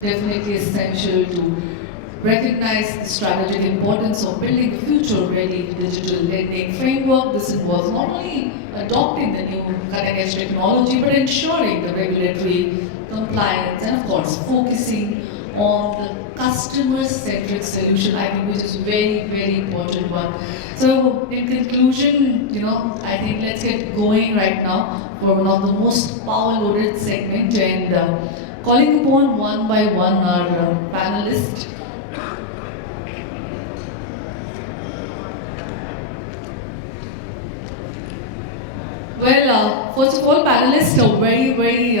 Definitely essential to recognize the strategic importance of building a future-ready digital lending framework. This involves not only adopting the new cutting-edge technology, but ensuring the regulatory compliance and, of course, focusing on the customer-centric solution, I think, which is very, very important one. So, in conclusion, I think let's get going right now for one of the most power-loaded segment and calling upon one by one our panelists. Well, first of all, panelists are very,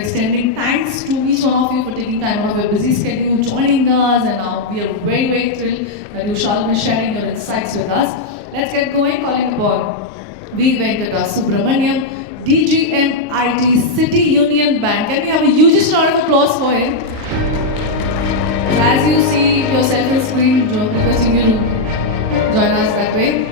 extending thanks to each one of you for taking time out of your busy schedule, joining us, and we are very thrilled that you shall be sharing your insights with us. Let's get going, calling upon V. Venkatasubramanian, DGM IT City Union Bank. Can we have a huge round of applause for him? As you see yourself on screen, requesting you to join us that way.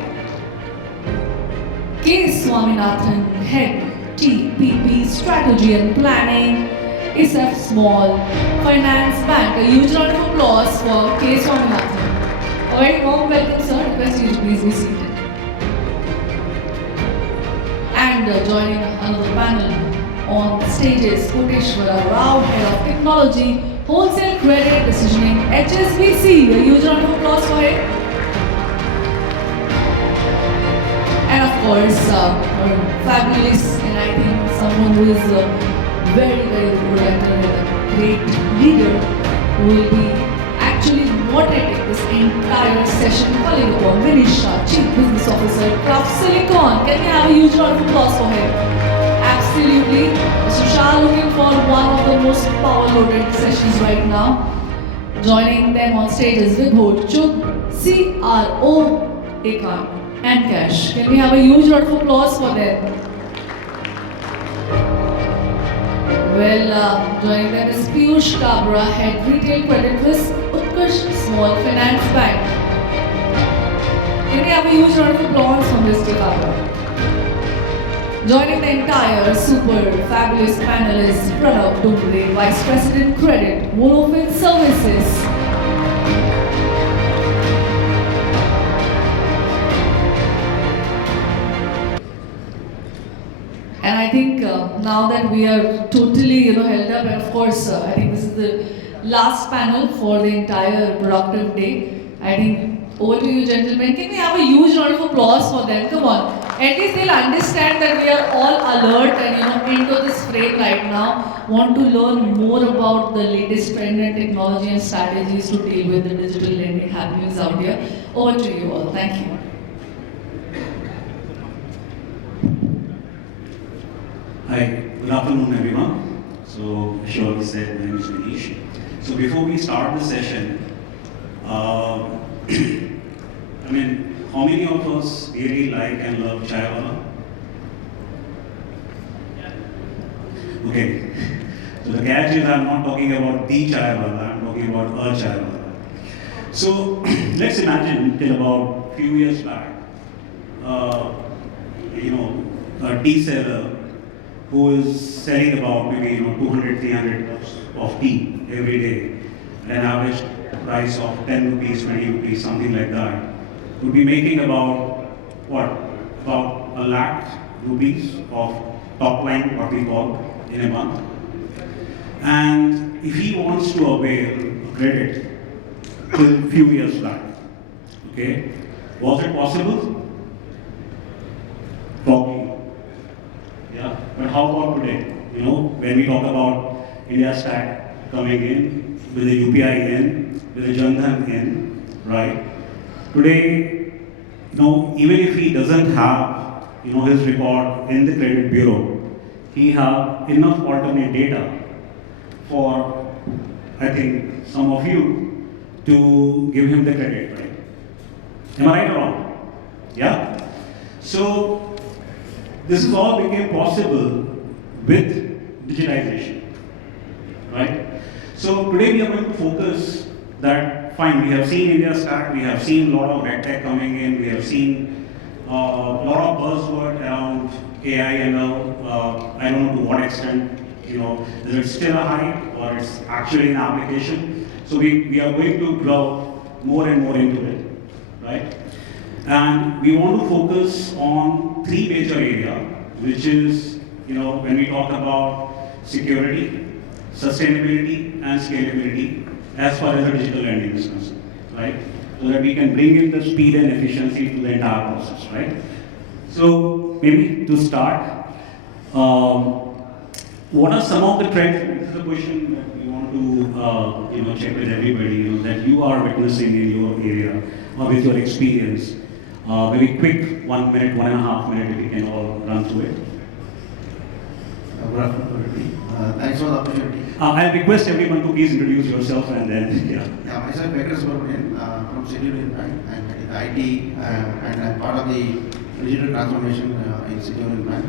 K. Swaminathan, Head-TPP Strategy and Planning, SF Small Finance Bank. A huge round of applause for K. Swaminathan. A very warm welcome, sir. Request you to please be seated. And joining another panel on stage is Koteswara Rao, Head of Technology, Wholesale Credit Decisioning, HSBC. A huge round of applause for him. And of course, fabulous, and I think someone who is very good and a great leader who will be actually moderating this entire session, calling upon Vinish, Chief Business Officer, Craft Silicon. Can we have a huge round of applause for him? Absolutely. Mr. Shah looking for one of the most power-loaded sessions right now. Joining them on stage is Vibhor, Chugh, 𝐶RO, EnKash. Can we have a huge round of applause for them? Well, joining them is Piyush, Kabra, Head Retail Credit Risk, Utkarsh Small Finance Bank. Can we have a huge round of applause from Mr. Kabra? Joining the entire super fabulous panelists, Pranav, Dongare, Vice President Credit, VoloFin Services. And I think now that we are totally held up, and of course I think this is the last panel for the entire productive day. I think over to you, gentlemen. Can we have a huge round of applause for them? Come on. At least they'll understand that we are all alert and into this frame right now. Want to learn more about the latest trend and technology and strategies to deal with the digital lending happenings out here. Over to you all. Thank you. Hi, good afternoon everyone. So, as you already said, my name is Vinish. So before we start the session, how many of us really like and love chai? Okay. So the catch is I'm not talking about the chai, I'm talking about a chai. So let's imagine till about a few years back, a tea seller who is selling about maybe 200, 300 cups of tea every day at an average price of 10 rupees, 20 rupees, something like that, would be making about about 1 lakh rupees of top line, what we call, in a month. And if he wants to avail credit till few years back, okay, was it possible? Probably. Yeah, but how about today? When we talk about India stack coming in, with the UPI in, with the Jan Dhan in, right? Today, even if he doesn't have, his record in the credit bureau, he have enough alternate data for, I think, some of you to give him the credit, right? Am I right or wrong? Yeah? So, this is all became possible with digitization, right? So today we are going to focus that, fine, we have seen India stack, we have seen a lot of red tech coming in, we have seen a lot of buzzword around AI, ML, I don't know to what extent is it still a hype or it's actually an application? So we are going to delve more and more into it, right? And we want to focus on three major areas, which is, when we talk about security, sustainability, and scalability as far as the digital lending is concerned, right? So that we can bring in the speed and efficiency to the entire process, right? So maybe to start, what are some of the trends? This is a question that we want to check with everybody, that you are witnessing in your area or with your experience. Maybe quick 1 minute, 1.5 minutes, if we can all run through it. Good afternoon, everybody. Thanks for the opportunity. I'll request everyone to please introduce yourself and then, Yeah, myself Venkatasubramanian from City Union Bank. I'm in IT and I'm part of the digital transformation in City Union Bank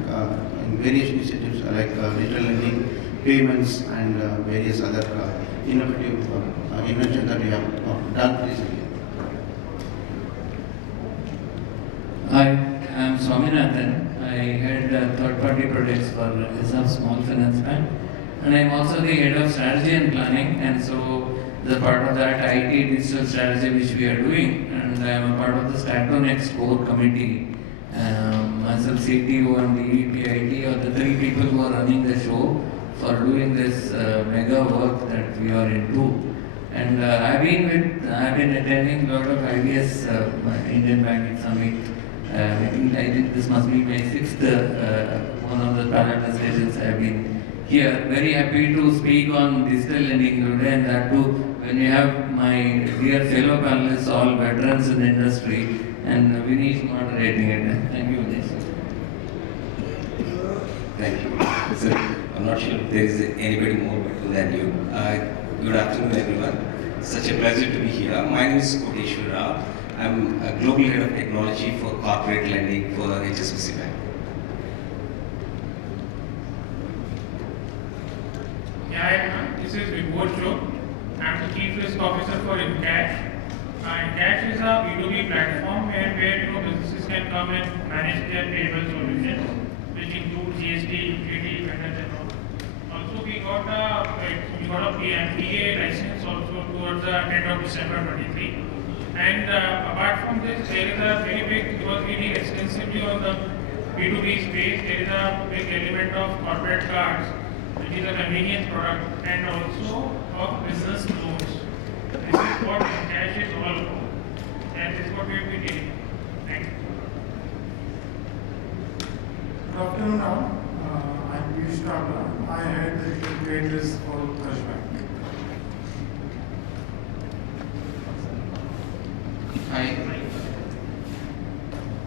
in various initiatives like digital lending, payments, and various other innovative inventions that we have done recently. Hi, I'm Swaminathan. I head third-party projects for SAP Small Finance Bank, and I'm also the head of strategy and planning. And so, the part of that IT digital strategy which we are doing, and I am a part of the Stack2Next core committee. Myself, CTO, and the EVP IT are the three people who are running the show for doing this mega work that we are into. And I've been attending a lot of IBS Indian Banking Summit. I think this must be my sixth one of the panel sessions I have been here. Very happy to speak on digital lending today, and that too when you have my dear fellow panelists, all veterans in the industry, and Vinish moderating it. Thank you, Vinish. Thank you. So, I'm not sure if there is anybody more better than you. Good afternoon, everyone. Such a pleasure to be here. My name is Koteswara. I'm a global head of technology for corporate lending for HSBC Bank. Yeah, everyone. This is Vibhor. I'm the Chief Risk Officer for EnKash. EnKash is a B2B platform where businesses can come and manage their payable solutions, which include GST, utility, vendors, and all. Also, we got a PMPA license also towards the end of December 23. And apart from this, there is a very big, because we deal extensively on the B2B space, there is a big element of corporate cards, which is a convenience product, and also of business loans. This is what EnKash is all about, and this is what we will be dealing. Thank you. Good afternoon all. I'm Piyush Kabra. I head the credit risk for Utkarsh Bank. Hi.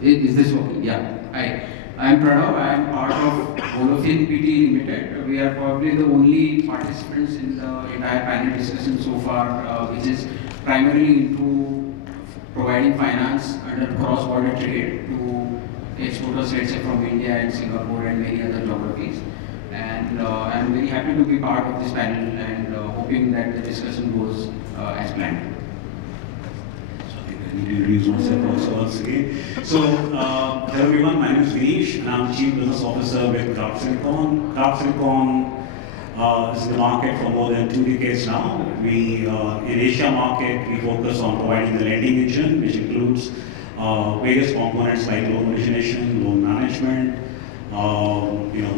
Is this working? Yeah. Hi. I'm Pranav. I'm part of VoloFin PT Limited. We are probably the only participants in the entire panel discussion so far, which is primarily into providing finance under cross-border trade to exporters, let's say from India and Singapore and many other geographies. And I'm very happy to be part of this panel and hoping that the discussion goes as planned. I need to introduce myself also once again. So, hello everyone, my name is Vinish and I'm Chief Business Officer with 𝐃𝐢𝐠𝐢𝐭𝐚𝐥 𝐋𝐞𝐧𝐝 is in the market for more than 2 decades now. We, in Asia market, we focus on providing the lending engine, which includes various components like loan origination, loan management,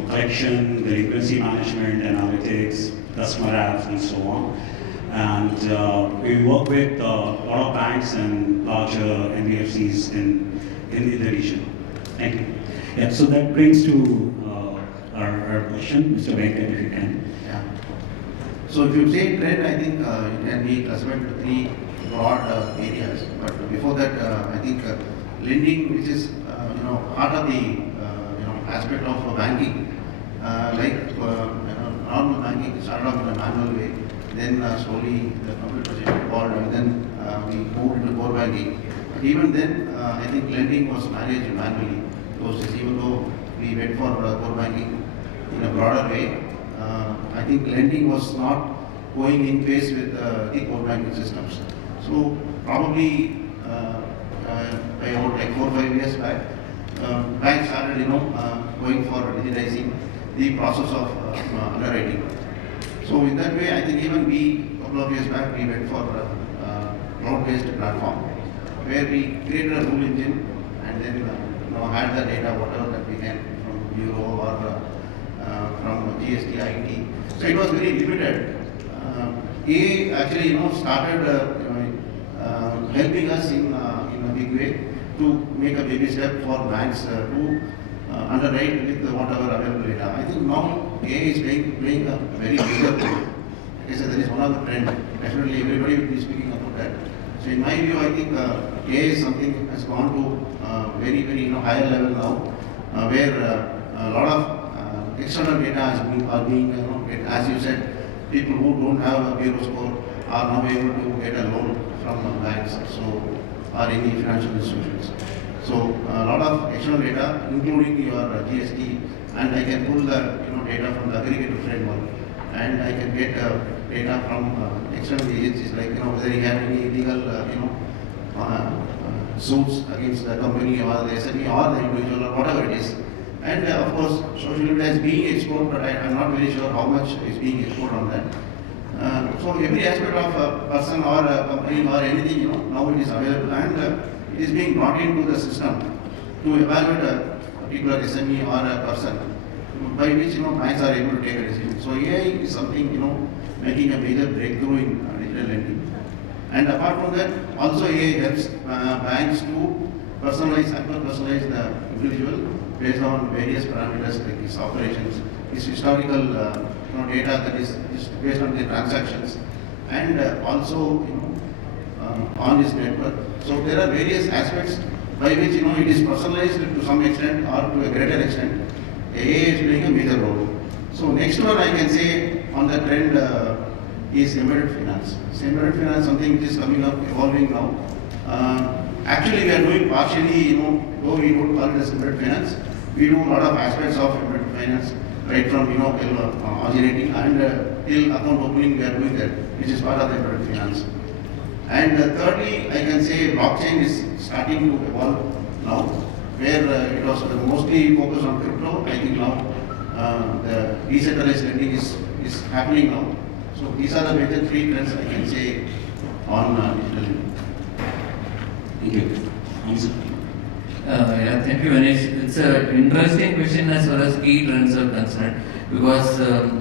collection, delinquency management, analytics, customer apps, and so on. And we work with a lot of banks and larger NBFCs in the region. Thank you. Yeah, so that brings to our question, Mr. Venkat, if you can. Yeah. So if you say trend, I think it can be classified into three broad areas. But before that, I think lending, which is part of the aspect of banking, normal banking started off in a manual way. Then slowly the computer evolved, and then we moved into core banking. But even then, I think lending was managed manually. Because even though we went for core banking in a broader way, I think lending was not going in phase with the core banking systems. So probably about like 4 or 5 years back, banks started going for digitizing the process of underwriting. So in that way, I think even we, a couple of years back, we went for cloud-based platform, where we created a rule engine and then had the data, whatever that we can from bureau or from GST, IT. So it was very limited. A actually started helping us in a big way to make a baby step for banks to underwrite with whatever available data. I think now AI is playing a very major role. Like I said, that is one of the trend. Definitely everybody will be speaking about that. So in my view, I think AI is something has gone to very, very higher level now, where a lot of external data are being as you said, people who don't have a bureau score are now able to get a loan from banks, so or any financial institutions. So a lot of external data, including your GST, and I can pull the data from the aggregator framework, and I can get data from external agencies like whether you have any illegal suits against the company or the SME or the individual or whatever it is. And of course, social media is being explored, but I'm not very sure how much is being explored on that. So every aspect of a person or a company or anything, now it is available, and it is being brought into the system to evaluate a particular SME or a person, by which banks are able to take a decision. So AI is something making a major breakthrough in digital lending. And apart from that, also AI helps banks to personalize, hyper-personalize the individual based on various parameters like his operations, his historical data that is based on the transactions, and also on his network. So there are various aspects by which it is personalized to some extent or to a greater extent. AI is playing a major role. So next one I can say on the trend is embedded finance. So embedded finance, something which is coming up, evolving now. Actually, we are doing partially, though we don't call it as embedded finance, we do a lot of aspects of embedded finance, right from originating and till account opening. We are doing that, which is part of the embedded finance. And thirdly, I can say blockchain is starting to evolve now, where it was mostly focused on crypto. I think now the decentralized lending is happening now. So these are the major three trends I can say on digital lending. Thank you. Yeah, thank you, Vinish. It's an interesting question as far as key trends are concerned, because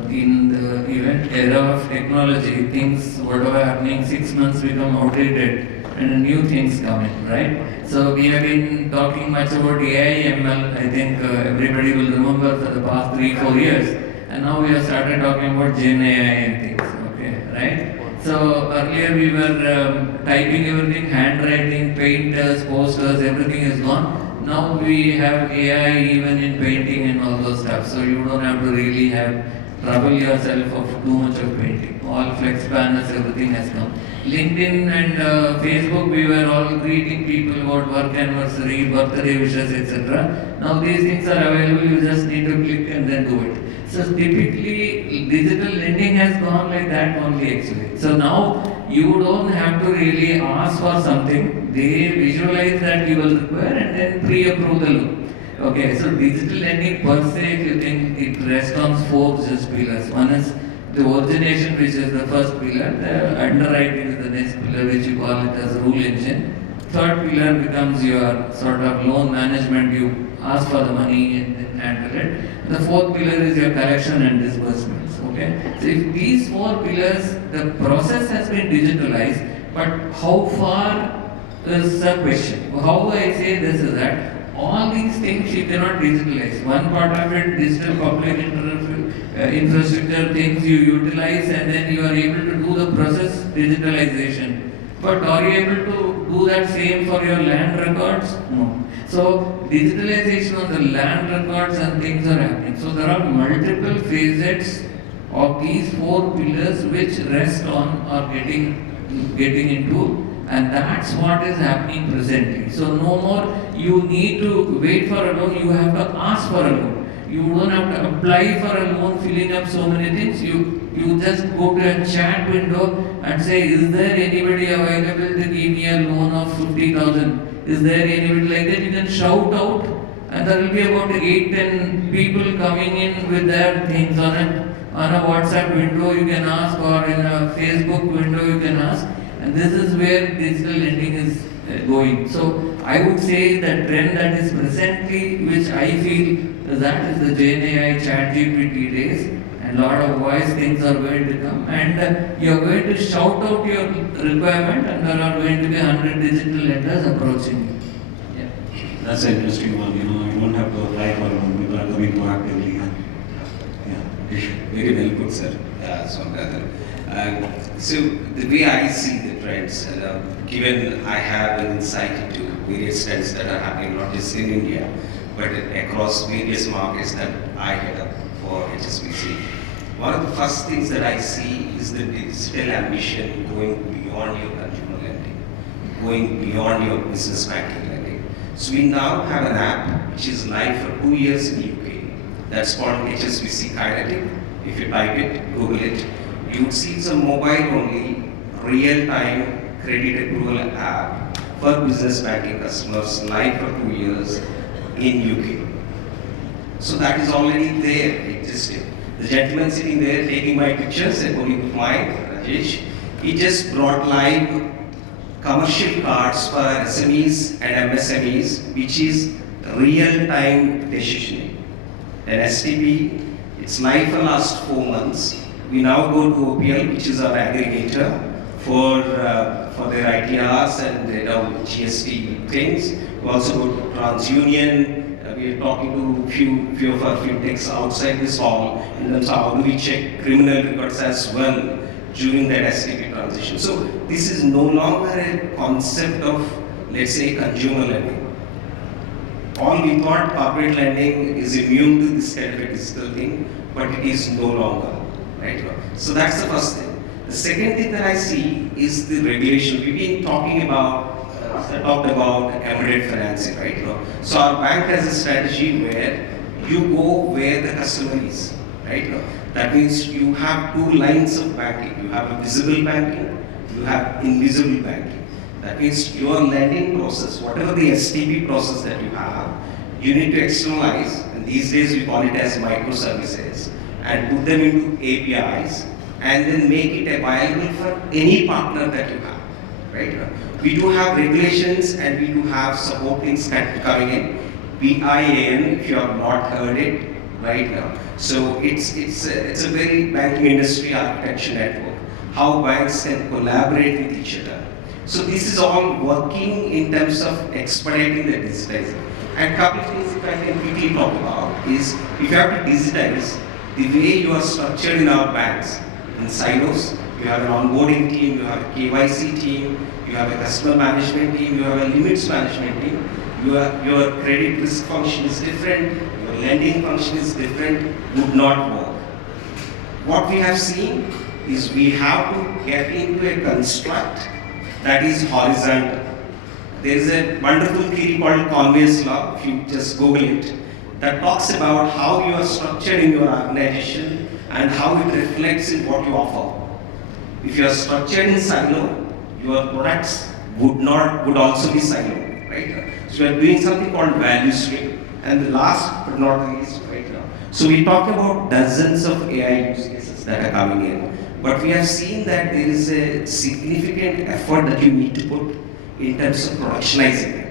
in the event era of technology, things whatever happening 6 months become outdated and new things come in, right? So we have been talking much about AI, ML. I think everybody will remember for the past 3-4 years, and now we have started talking about Gen AI and things. Okay, right? So earlier we were typing everything, handwriting, painters, posters, everything is gone. Now we have AI even in painting and all those stuff. So you don't have to really have trouble yourself of too much of painting. All flex banners, everything has come. LinkedIn and Facebook, we were all greeting people about work anniversary, birthday wishes, etc. Now these things are available, you just need to click and then do it. So typically, digital lending has gone like that only actually. So now you don't have to really ask for something. They visualize that you will require and then pre-approve the loan. Okay, so digital lending per se, if you think it rests on 4 just pillars. One is the origination, which is the first pillar. The underwriting is the next pillar, which you call it as rule engine. Third pillar becomes your sort of loan management. You ask for the money and then handle it. The fourth pillar is your collection and disbursements. Okay, so if these 4 pillars, the process has been digitalized, but how far is the question. How I say this is that all these things you cannot digitalize. One part of it, digital public infrastructure things you utilize, and then you are able to do the process digitalization. But are you able to do that same for your land records? No. So digitalization on the land records and things are happening. So there are multiple facets of these 4 pillars which rest on or getting into, and that's what is happening presently. So no more you need to wait for a loan, you have to ask for a loan. You don't have to apply for a loan, filling up so many things. You just go to a chat window and say, is there anybody available to give me a loan of 50,000? Is there anybody like that? You can shout out and there will be about 8-10 people coming in with their things on a WhatsApp window you can ask, or in a Facebook window you can ask, and this is where digital lending is going. So I would say the trend that is presently, which I feel that is the GenAI ChatGPT days, and lot of voice things are going to come, and you are going to shout out your requirement, and there are going to be 100 digital lenders approaching you. Yeah. That's an interesting one. You don't have to apply for it. People are coming proactively. Very well put, sir. Swaminathan. So the way I see the trends, given I have an insight into various trends that are happening not just in India, but across various markets that I head up for HSBC. One of the first things that I see is the digital ambition going beyond your consumer lending, going beyond your business banking lending. So we now have an app which is live for 2 years in UK. That's called HSBC Kinetic. If you type it, Google it, you would see it's a mobile-only, real-time credit approval app for business banking customers, live for 2 years in UK. So that is already there, existing. The gentleman sitting there taking my pictures, a colleague of mine, Rajesh, he just brought live commercial cards for SMEs and MSMEs, which is real-time decisioning. An STP, it's live for last 4 months. We now go to OPL, which is our aggregator for their ITRs and GST things. We also go to TransUnion. We are talking to few of our fintechs outside this hall in terms of how do we check criminal records as well during that STP transition. So this is no longer a concept of, let's say, consumer lending. All we thought corporate lending is immune to this kind of a digital thing, but it is no longer, right? So that's the first thing. The second thing that I see is the regulation. We've been talking about, talked about embedded financing, right? So our bank has a strategy where you go where the customer is, right? That means you have 2 lines of banking. You have a visible banking, you have invisible banking. That means your lending process, whatever the STP process that you have, you need to externalize, and these days we call it as microservices, and put them into APIs, and then make it available for any partner that you have, right? We do have regulations and we do have support things coming in. BIAN, if you have not heard it right now. So it's a very banking industry architecture network, how banks can collaborate with each other. So this is all working in terms of expediting the digitizing. And a couple of things if I can quickly talk about is, if you have to digitize, the way you are structured in our banks, in silos, you have an onboarding team, you have a KYC team, you have a customer management team, you have a limits management team, your credit risk function is different, your lending function is different, would not work. What we have seen is we have to get into a construct that is horizontal. There is a wonderful theory called Conway's law, if you just Google it, that talks about how you are structured in your organization and how it reflects in what you offer. If you are structured in silo, your products would also be silo, right? So we are doing something called value stream. And the last but not the least, right now. So we talk about dozens of AI use cases that are coming in. But we have seen that there is a significant effort that you need to put in terms of productionizing it,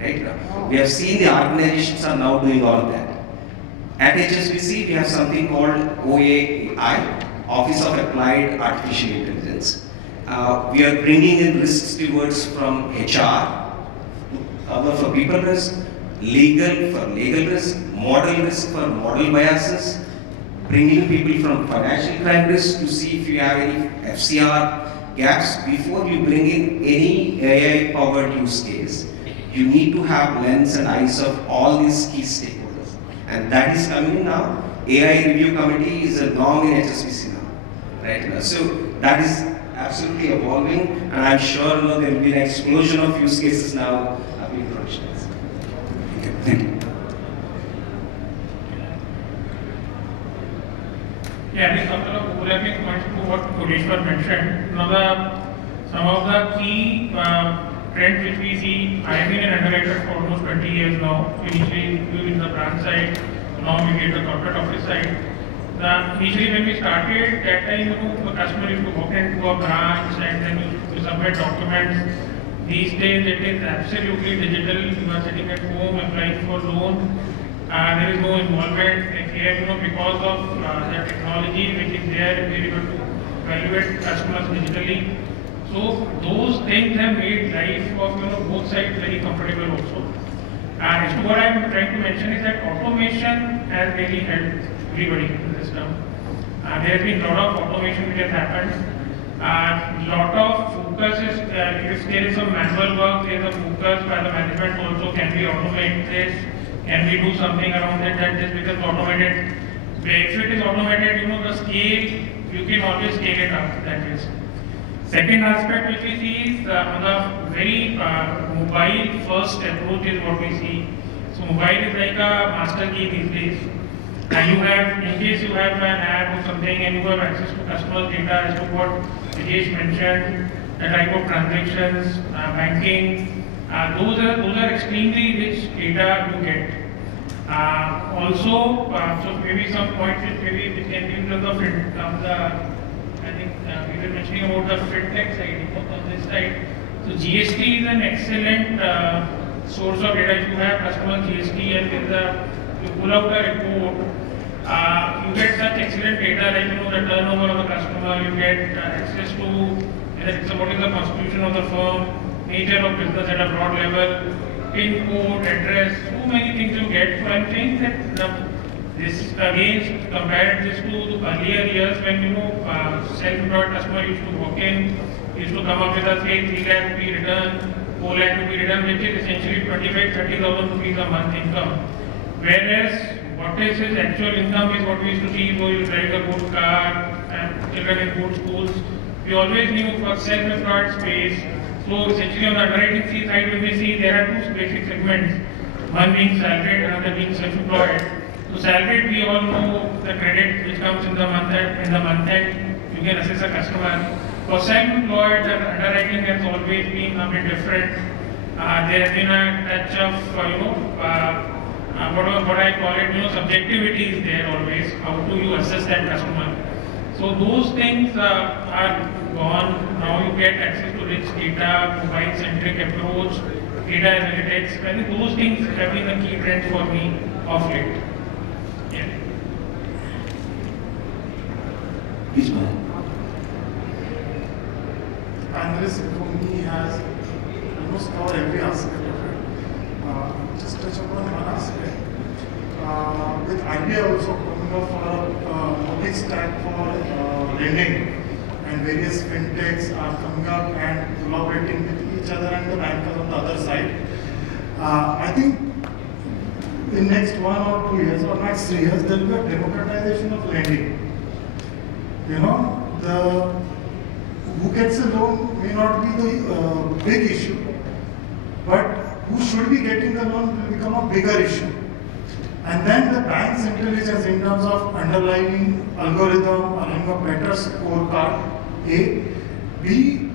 right? We have seen the organizations are now doing all of that. At HSBC, we have something called OAI, Office of Applied Artificial Intelligence. We are bringing in risk stewards from HR, cover for people risk, legal for legal risk, model risk for model biases, bringing people from financial crime risk to see if you have any FCR gaps. Before you bring in any AI-powered use case, you need to have lens and eyes of all these key stakeholders. And that is coming in now. AI review committee is a norm in HSBC now, right now. So that is absolutely evolving, and I'm sure there will be an explosion of use cases now being productionized. Okay, thank you. Yeah, I think couple of overlapping points to what Koteswara mentioned. Some of the key trends which we see. I have been an underwriter for almost 20 years now. Initially, in the branch side, now we get the corporate office side. Initially, when we started, that time, the customer used to walk into a branch and then you submit documents. These days, it is absolutely digital. You are sitting at home applying for loan. There is no involvement here, because of the technology which is there, we are able to evaluate customers digitally. So those things have made life of both sides very comfortable also. As to what I am trying to mention is that automation has really helped everybody in the system. There has been a lot of automation which has happened. Lot of focus is, if there is some manual work, there is a focus by the management also, can we automate this? Can we do something around it that this becomes automated? If it is automated, the scale, you can always scale it up, that is. Second aspect which we see is the very mobile first approach is what we see. So mobile is like a master key these days. And you have, in case you have an app or something and you have access to customer data as to what Vinish mentioned, the type of transactions, banking, those are extremely rich data you get. Also, so maybe some points which can be in terms of I think we were mentioning about the fintech side, on this side. So GST is an excellent source of data. If you have customer GST and you pull out a report, you get such excellent data like the turnover of the customer, you get access to what is the constitution of the firm, nature of business at a broad level, PIN code, address, so many things you get. So I'm saying that this again compared this to the earlier years when self-employed customer used to walk in, used to come up with a say 3 lakh rupee return, 4 lakh rupee return, which is essentially 25,000-30,000 rupees a month income. Whereas what is his actual income is what we used to see, though you drive a good car and children in good schools. We always knew for self-employed space. So essentially on the underwriting fee side, when we see there are two basic segments, one being salaried, another being self-employed. So salaried, we all know the credit which comes in the month end, you can assess a customer. For self-employed, the underwriting has always been a bit different. There has been a touch of what I call it, subjectivity is there always. How do you assess that customer? So those things are gone. Now you get access to rich data, mobile-centric approach, data analytics. I think those things have been the key trends for me of late. Yeah. Please, man. Panelists for me has almost covered every aspect of it. Just touch upon one aspect. With IBI also coming up for a big stack for lending, and various fintechs are coming up and collaborating with each other and the bankers on the other side. I think in next 1 or 2 years or next 3 years, there will be a democratization of lending. Who gets a loan may not be the big issue, but who should be getting the loan will become a bigger issue. And then the bank's intelligence in terms of underlying algorithm, having a better scorecard, A. B.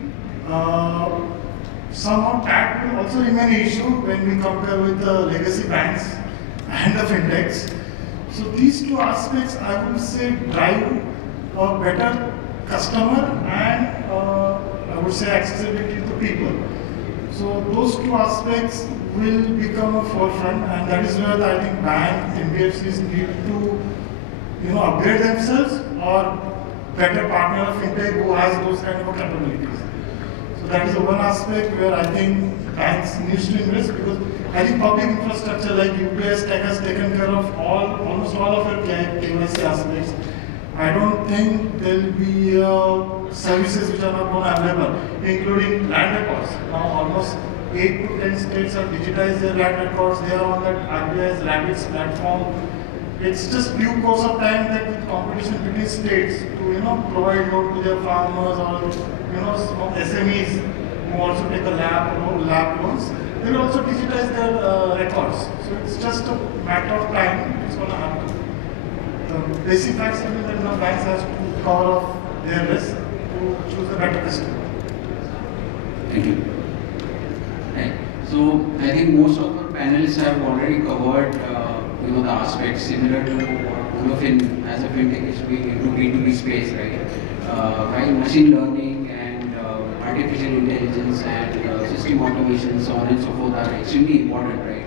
Somehow that will also remain an issue when we compare with the legacy banks and the fintechs. So these two aspects, I would say, drive a better customer and I would say accessibility to people. So those two aspects will become a forefront, and that is where I think banks, NBFCs need to upgrade themselves or better partner of fintech who has those kind of capabilities. So that is the one aspect where I think banks needs to invest, because I think public infrastructure like UPS Tech has taken care of almost all of your KYC aspects. I don't think there will be services which are not more available, including land records. Now almost 8 to 10 states have digitized their land records. They are on that RBI's Rabbits platform. It's just due course of time that with competition between states to provide loan to their farmers or some SMEs who also take a lab loans, they will also digitize their records. So it's just a matter of time. It's going to happen. The basic facts are that the banks has to cover off their risk to choose a better customer. Thank you. Right. So I think most of our panelists have already covered, the aspects similar to what VoloFin as a fintech is doing into B2B space, right? While machine learning and artificial intelligence and system automation, so on and so forth, are extremely important, right?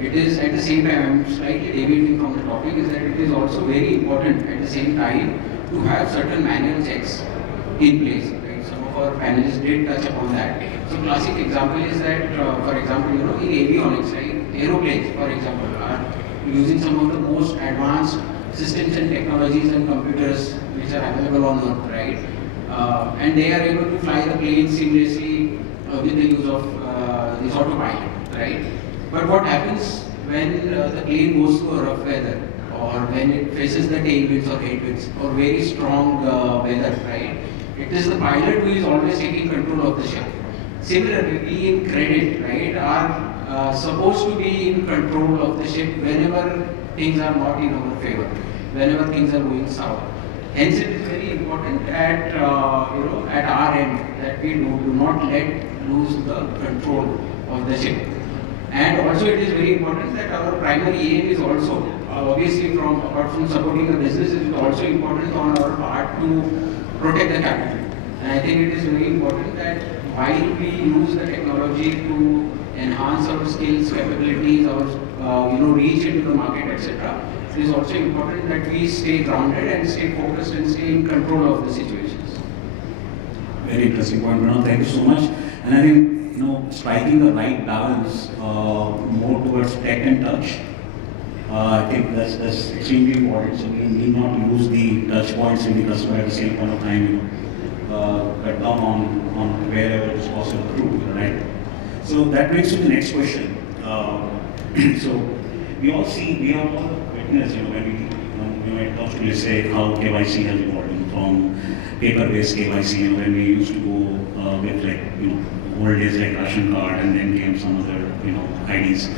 It is at the same time, I'm slightly deviating from the topic, is that it is also very important at the same time to have certain manual checks in place. Right? Some of our panelists did touch upon that. So classic example is that, for example, in avionics, right? Aeroplanes, for example, are using some of the most advanced systems and technologies and computers which are available on Earth, right? And they are able to fly the plane seamlessly with the use of this autopilot, right? But what happens when the plane goes to a rough weather, or when it faces the tailwinds or headwinds, or very strong weather, right? It is the pilot who is always taking control of the ship. Similarly, we in credit, right, are supposed to be in control of the ship whenever things are not in our favor, whenever things are going south. Hence, it is very important at our end that we do not let lose the control of the ship. And also, it is very important that our primary aim is also, obviously, apart from supporting the business, it is also important on our part to protect the capital. And I think it is very important that while we use the technology to enhance our skills, capabilities, our reach into the market, etc., it is also important that we stay grounded and stay focused and stay in control of the situations. Very interesting point, Pranav. Thank you so much. And I think, striking the right balance more towards tech and touch, I think that's extremely important. So we need not lose the touch points in the customer at the same point of time, cut down on wherever it is possible to do, right? So that brings to the next question. So we all witness, when it comes to, let's say, how KYC has evolved from paper-based KYC, when we used to go with old days like ration card, and then came some other, IDs,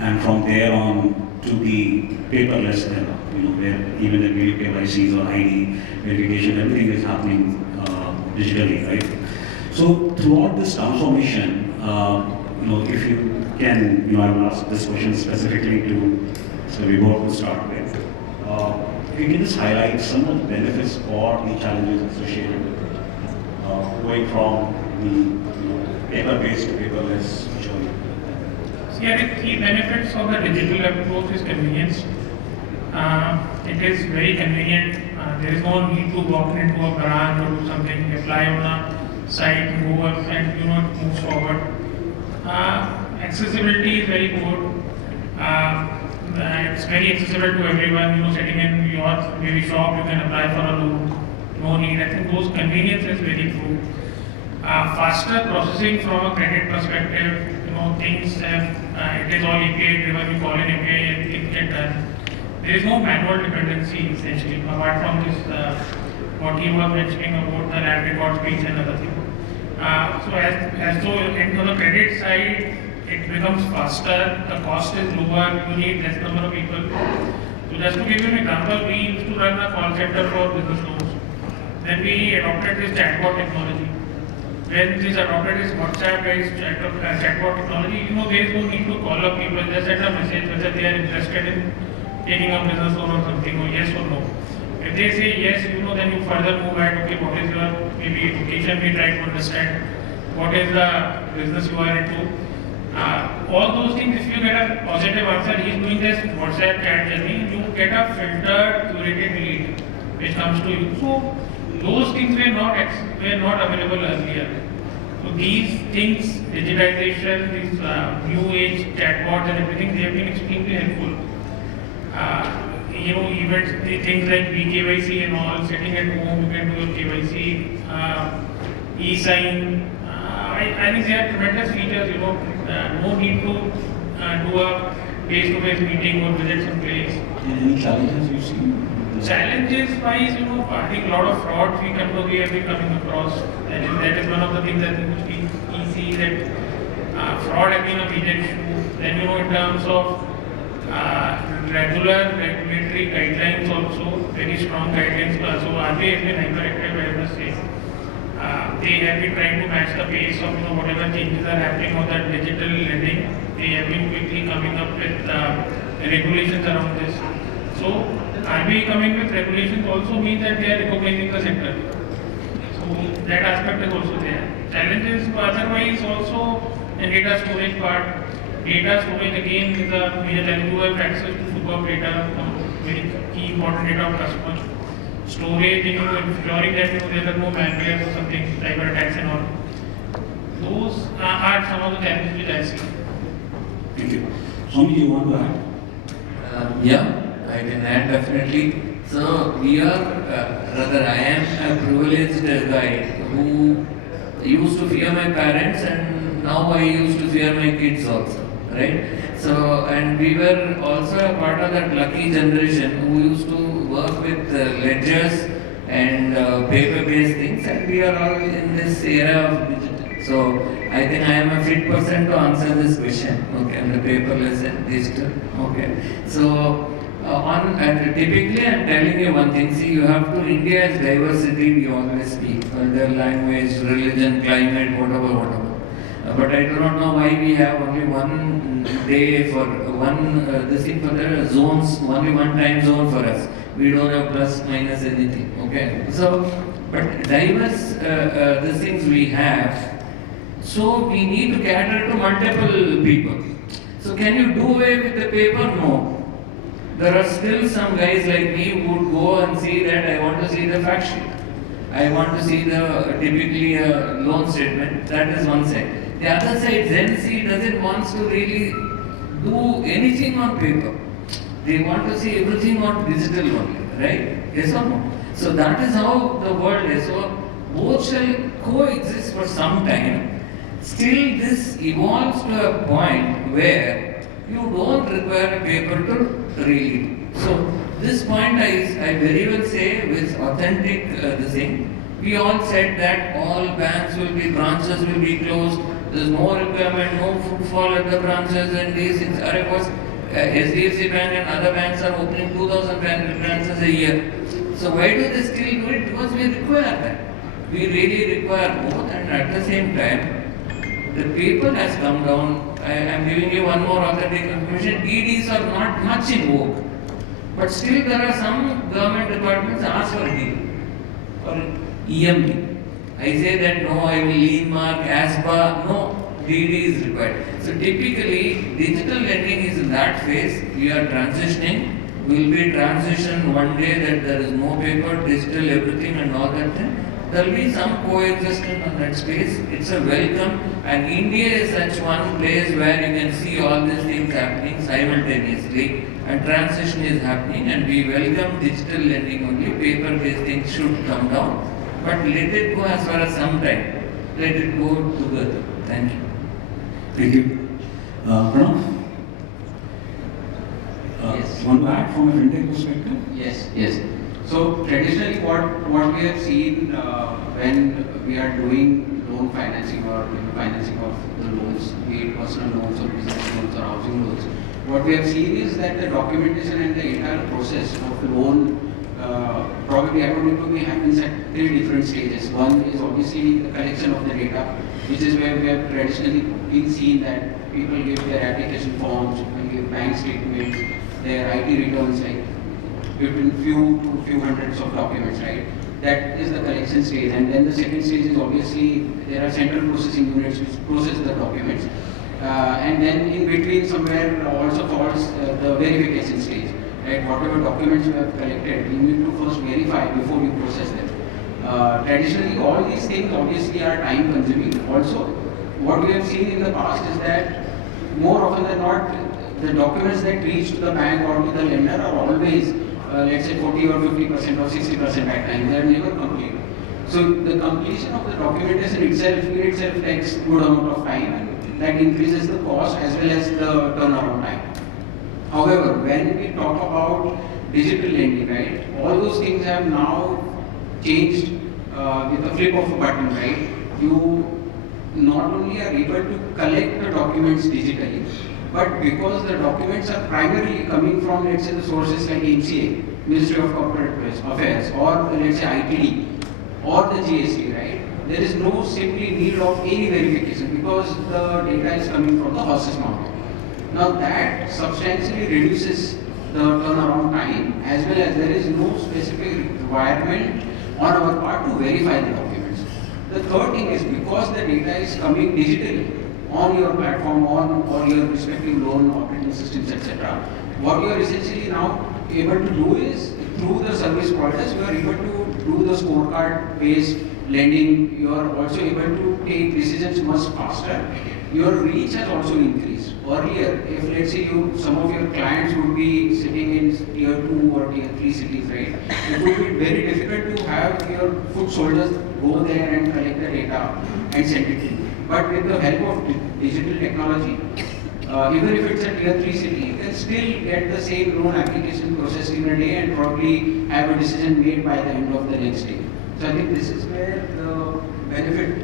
and from there on to the paperless era, where even the video KYCs or ID verification, everything is happening digitally, right? So throughout this transformation, if you can, I will ask this question specifically to Vibhor to start with. If you can just highlight some of the benefits or the challenges associated with going from the paper-based to paperless journey. See, I think key benefits of the digital approach is convenience. It is very convenient. There is no need to walk into a branch or do something, apply on a site, go up and it moves forward. Accessibility is very good. It's very accessible to everyone. Sitting in your maybe shop, you can apply for a loan. No need. I think those convenience is very good. Faster processing from a credit perspective. Things have, it is all API driven. You call in API and things get done. There is no manual dependency essentially, apart from this what you were mentioning about the land record speeds and other things. So as though on the credit side, it becomes faster, the cost is lower, you need less number of people. So just to give you an example, we used to run a call center for business loans. Then we adopted this chatbot technology. When this adopted this WhatsApp-based chatbot technology, there is no need to call up people, just send a message whether they are interested in taking a business loan or something, or yes or no. If they say yes, then you further move ahead, okay, what is your maybe education, we try to understand what is the business you are into. All those things, if you get a positive answer, he is doing this WhatsApp chat journey, you get a filtered, curated lead which comes to you. So those things were not available earlier. So these things, digitization, these new age chatbots and everything, they have been extremely helpful. Even things like KYC and all, sitting at home, you can do your KYC, e-sign. I think they are tremendous features. No need to do a face-to-face meeting or visit some place. Any challenges you see? Challenges wise, I think a lot of frauds we have been coming across. That is one of the things that we see that fraud has been a major issue. Then in terms of regular regulatory guidelines also, very strong guidelines. So RBI has been hyperactive, I must say. they have been trying to match the pace of whatever changes are happening on that digital lending. They have been quickly coming up with regulations around this. So RBI coming with regulations also means that they are recognizing the sector. So that aspect is also there. Challenges otherwise also in data storage part. Data storage again is a major challenge. You have access to superb data, very key important data of customers. Storage, ensuring that there are no malware or something, cyber attacks and all. Those are some of the challenges which I see. Thank you. Swami, you want to add? Yeah, I can add definitely. So we are, rather I am a privileged guy who used to fear my parents and now I used to fear my kids also, right? So, and we were also a part of that lucky generation who used to work with ledgers and paper-based things, and we are all in this era of digital. So I think I am a fit person to answer this question. Okay, and the paperless and digital. Okay, so typically I'm telling you one thing. See, you have to India's diversity. We always speak culture, language, religion, climate, whatever. But I do not know why we have only one day for one this thing for the zones, only one time zone for us. We don't have plus minus anything. Okay, so but diverse the things we have. So we need to cater to multiple people. So can you do away with the paper? No. There are still some guys like me who would go and see that I want to see the fact sheet. I want to see the typically loan statement. That is one side. The other side, Gen Z doesn't want to really do anything on paper. They want to see everything on digital only, right? Yes or no? So that is how the world is. So both shall coexist for some time. Still this evolves to a point where you don't require a paper to read. So this point I very well say with authentic this thing. We all said that all banks will be, branches will be closed. There is no requirement, no footfall at the branches and these things. HDFC Bank and other banks are opening 2,000 branches a year. So why do they still do it? Because we require that. We really require both, and at the same time, the paper has come down. I am giving you one more authentic information. DDs are not much in vogue. But still there are some government departments ask for DD or EMD. I say that no, I will lean mark, ASPA, no, DD is required. So typically, digital lending is in that phase. We are transitioning. We will be transition one day that there is no paper, digital everything and all that thing. There will be some coexistence on that space. It's a welcome, and India is such one place where you can see all these things happening simultaneously, and transition is happening, and we welcome digital lending only. Paper-based things should come down. But let it go as far as some time. Let it go together. Thank you. Thank you. Pranav? Yes. Want to add from a fintech perspective? Yes. So traditionally what we have seen when we are doing loan financing or financing of the loans, be it personal loans or business loans or housing loans, what we have seen is that the documentation and the entire process of loan probably according to me happens at 3 different stages. One is obviously the collection of the data, which is where we have traditionally been seen that people give their application forms, people give bank statements, their IT returns, like between few to few hundreds of documents, right? That is the collection stage. And then the second stage is obviously there are central processing units which process the documents. And then in between somewhere also falls the verification stage. Right? Whatever documents you have collected, you need to first verify before you process them. Traditionally, all these things obviously are time consuming. Also, what we have seen in the past is that more often than not, the documents that reach to the bank or to the lender are always, let's say 40 or 50% or 60% at times. They are never complete. So the completion of the documentation itself takes good amount of time, and that increases the cost as well as the turnaround time. However, when we talk about digital lending, right, all those things have now changed with a flip of a button, right? You not only are able to collect the documents digitally, but because the documents are primarily coming from, let's say, the sources like MCA, Ministry of Corporate Affairs, or let's say ITD, or the GST, right? there is no simply need of any verification because the data is coming from the horse's mouth. Now that substantially reduces the turnaround time as well as there is no specific requirement on our part to verify the documents. The third thing is because the data is coming digitally on your platform, or your respective loan operating systems, etc. What you are essentially now able to do is through the service providers, you are able to do the scorecard-based lending. You are also able to take decisions much faster. Your reach has also increased. Earlier, if let's say some of your clients would be sitting in tier 2 or tier 3 cities, right? It would be very difficult to have your foot soldiers go there and collect the data and send it to you. But with the help of digital technology, even if it's a tier 3 city, you can still get the same loan application processed in a day and probably have a decision made by the end of the next day. So I think this is where the benefit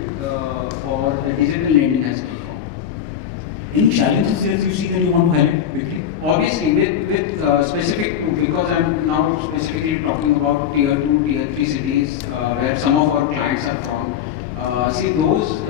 for the digital lending has come from. Any challenges that you see that you want to highlight quickly? Obviously, with specific, because I'm now specifically talking about tier 2, tier 3 cities where some of our clients are from. See, those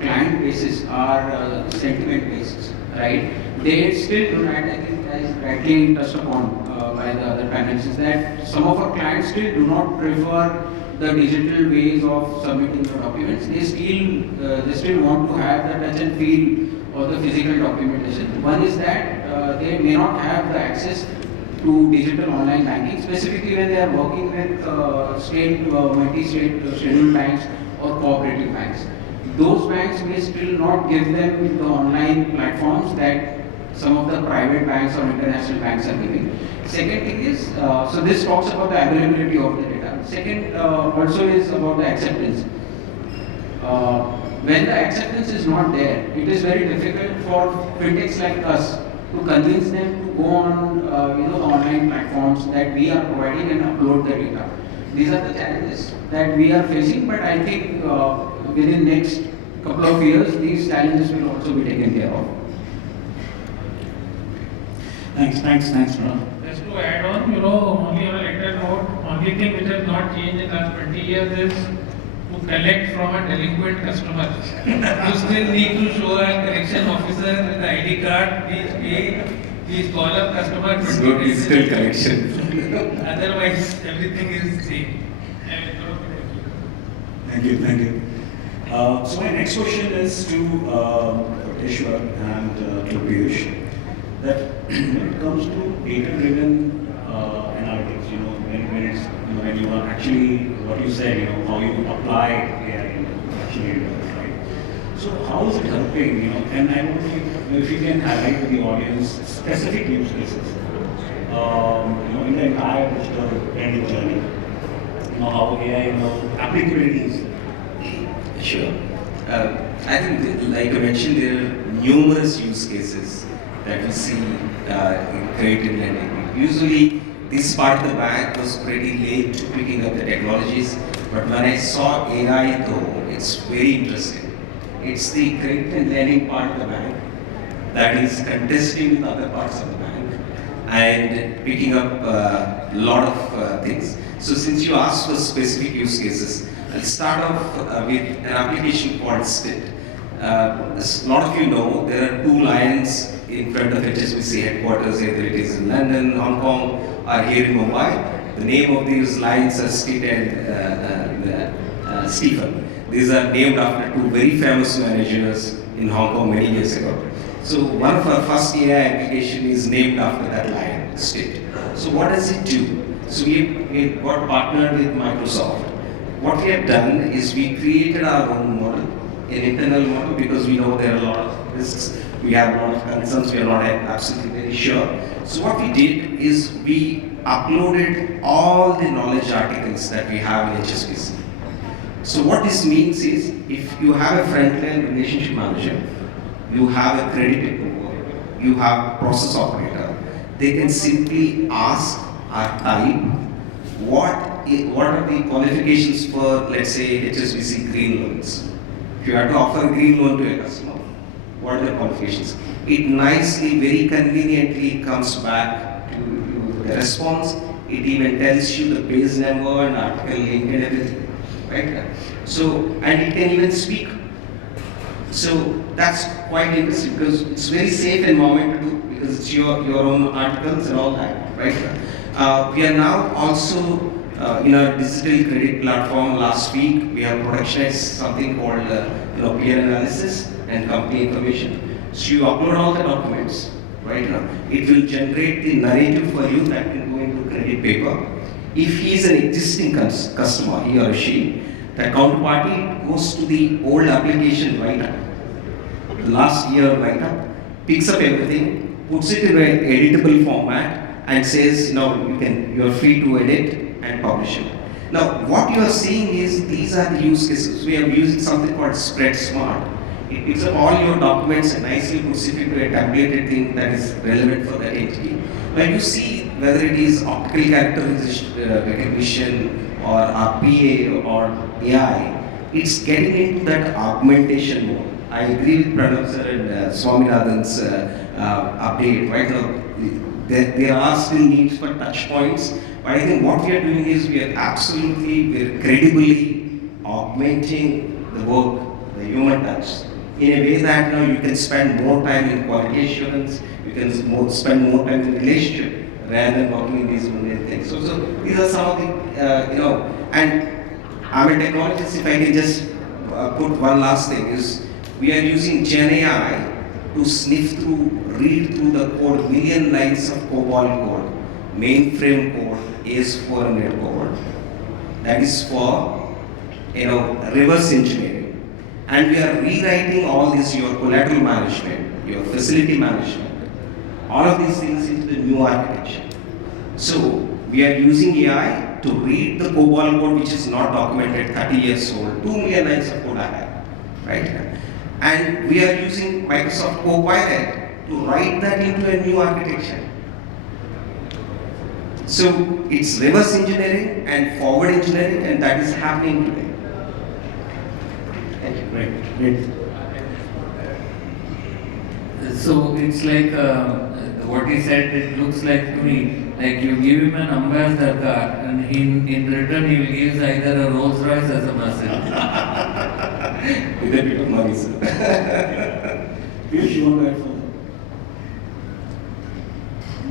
client bases are sentiment bases, right? They still do not, I think, as rightly touched upon by the other panelists, that some of our clients still do not prefer the digital ways of submitting the documents. They still want to have the touch and feel of the physical documentation. One is that they may not have the access to digital online banking, specifically when they are working with state, multi-state scheduled banks or cooperative banks. Those banks may still not give them the online platforms that some of the private banks or international banks are giving. Second thing is, so this talks about the availability of the data. Second also is about the acceptance. When the acceptance is not there, it is very difficult for fintechs like us to convince them to go on the online platforms that we are providing and upload the data. These are the challenges that we are facing, but I think within next couple of years, these challenges will also be taken care of. Thanks, Pranav. Just to add on, only on a lighter note, only thing which has not changed in the last 20 years is to collect from a delinquent customer. You still need to show a collection officer with the ID card, please call up customer. It's no digital collection. Otherwise, everything is same. Thank you. So my next question is to Koteswara and to Piyush. That when it comes to data-driven analytics, when you are actually what you said, how you apply AI actually, right? So how is it helping? And I don't know if you can highlight to the audience specific use cases, in the entire digital lending journey. How AI, applicability is. Sure. I think, like I mentioned, there are numerous use cases that we see in credit lending. Usually, this part of the bank was pretty late to picking up the technologies, but when I saw AI though, it's very interesting. It's the credit and lending part of the bank that is contesting with other parts of the bank and picking up a lot of things. So since you asked for specific use cases, I'll start off with an application called STIT. As a lot of you know, there are two lions in front of HSBC headquarters, either it is in London, Hong Kong, or here in Mumbai. The name of these lions are STIT and Stephen. These are named after two very famous managers in Hong Kong many years ago. So one of our first AI application is named after that lion, STIT. So what does it do? So we got partnered with Microsoft. What we have done is we created our own model, an internal model, because we know there are a lot of risks, we have a lot of concerns, we are not absolutely very sure. So what we did is we uploaded all the knowledge articles that we have in HSBC. So what this means is, if you have a frontline relationship manager, you have a credit approval, you have a process operator, they can simply ask or type what are the qualifications for, let's say, HSBC green loans. If you have to offer a green loan to a customer, what are the qualifications? It nicely, very conveniently comes back to the response. It even tells you the page number and article link and everything. right? So, and it can even speak. So that's quite interesting because it's very safe environment to do because it's your own articles and all that, right? We are now also in our digital credit platform. Last week we have productionized something called peer analysis and company information. So you upload all the documents, right? It will generate the narrative for you that can go into credit paper. If he is an existing customer, he or she, the counterparty goes to the old application write-up, the last year write-up, picks up everything, puts it in an editable format, and says, you're free to edit and publish it. Now, what you are seeing is these are the use cases. We are using something called Spread Smart. It picks up all your documents and nicely puts it into a templated thing that is relevant for that entity. When you see whether it is optical character recognition or RPA or AI, it's getting into that augmentation mode. I agree with Pranav sir and Swaminathan's update. Right now, there are still needs for touch points, but I think what we are doing is we are credibly augmenting the work, the human touch, in a way that you can spend more time in quality assurance, you can spend more time in relationship rather than working in these mundane things. So these are some of the, and I'm a technologist, if I can just put one last thing, is we are using Gen AI to sniff through, read through the code, million lines of COBOL code, mainframe code, AS400 code, that is for, reverse engineering. And we are rewriting all this, your collateral management, your facility management, all of these things into the new architecture. So we are using AI to read the COBOL code which is not documented, 30 years old, 2 million lines of code I have, right? And we are using Microsoft Copilot to write that into a new architecture. So it's reverse engineering and forward engineering, and that is happening today. Thank you. Great. So it's like what he said, it looks like to me, like you give him an ambassador car and in return he will give either a Rolls Royce as a message. With a bit of money, sir. Piyush, you want to add further?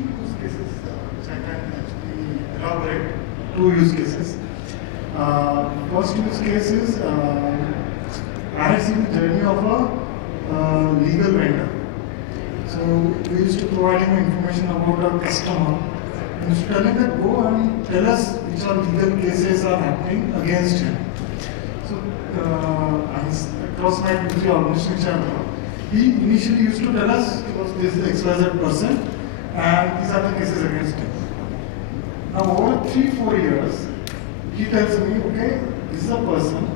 Use cases, which I can actually elaborate. 2 use cases. First use case is I have seen the journey of a legal vendor. So we used to provide him information about our customer. We used to tell him that go and tell us which are legal cases are happening against him. So across my 2-3 organizations, he initially used to tell us because this is XYZ person and these are the cases against him. Now over 3-4 years, he tells me, okay, this is a person,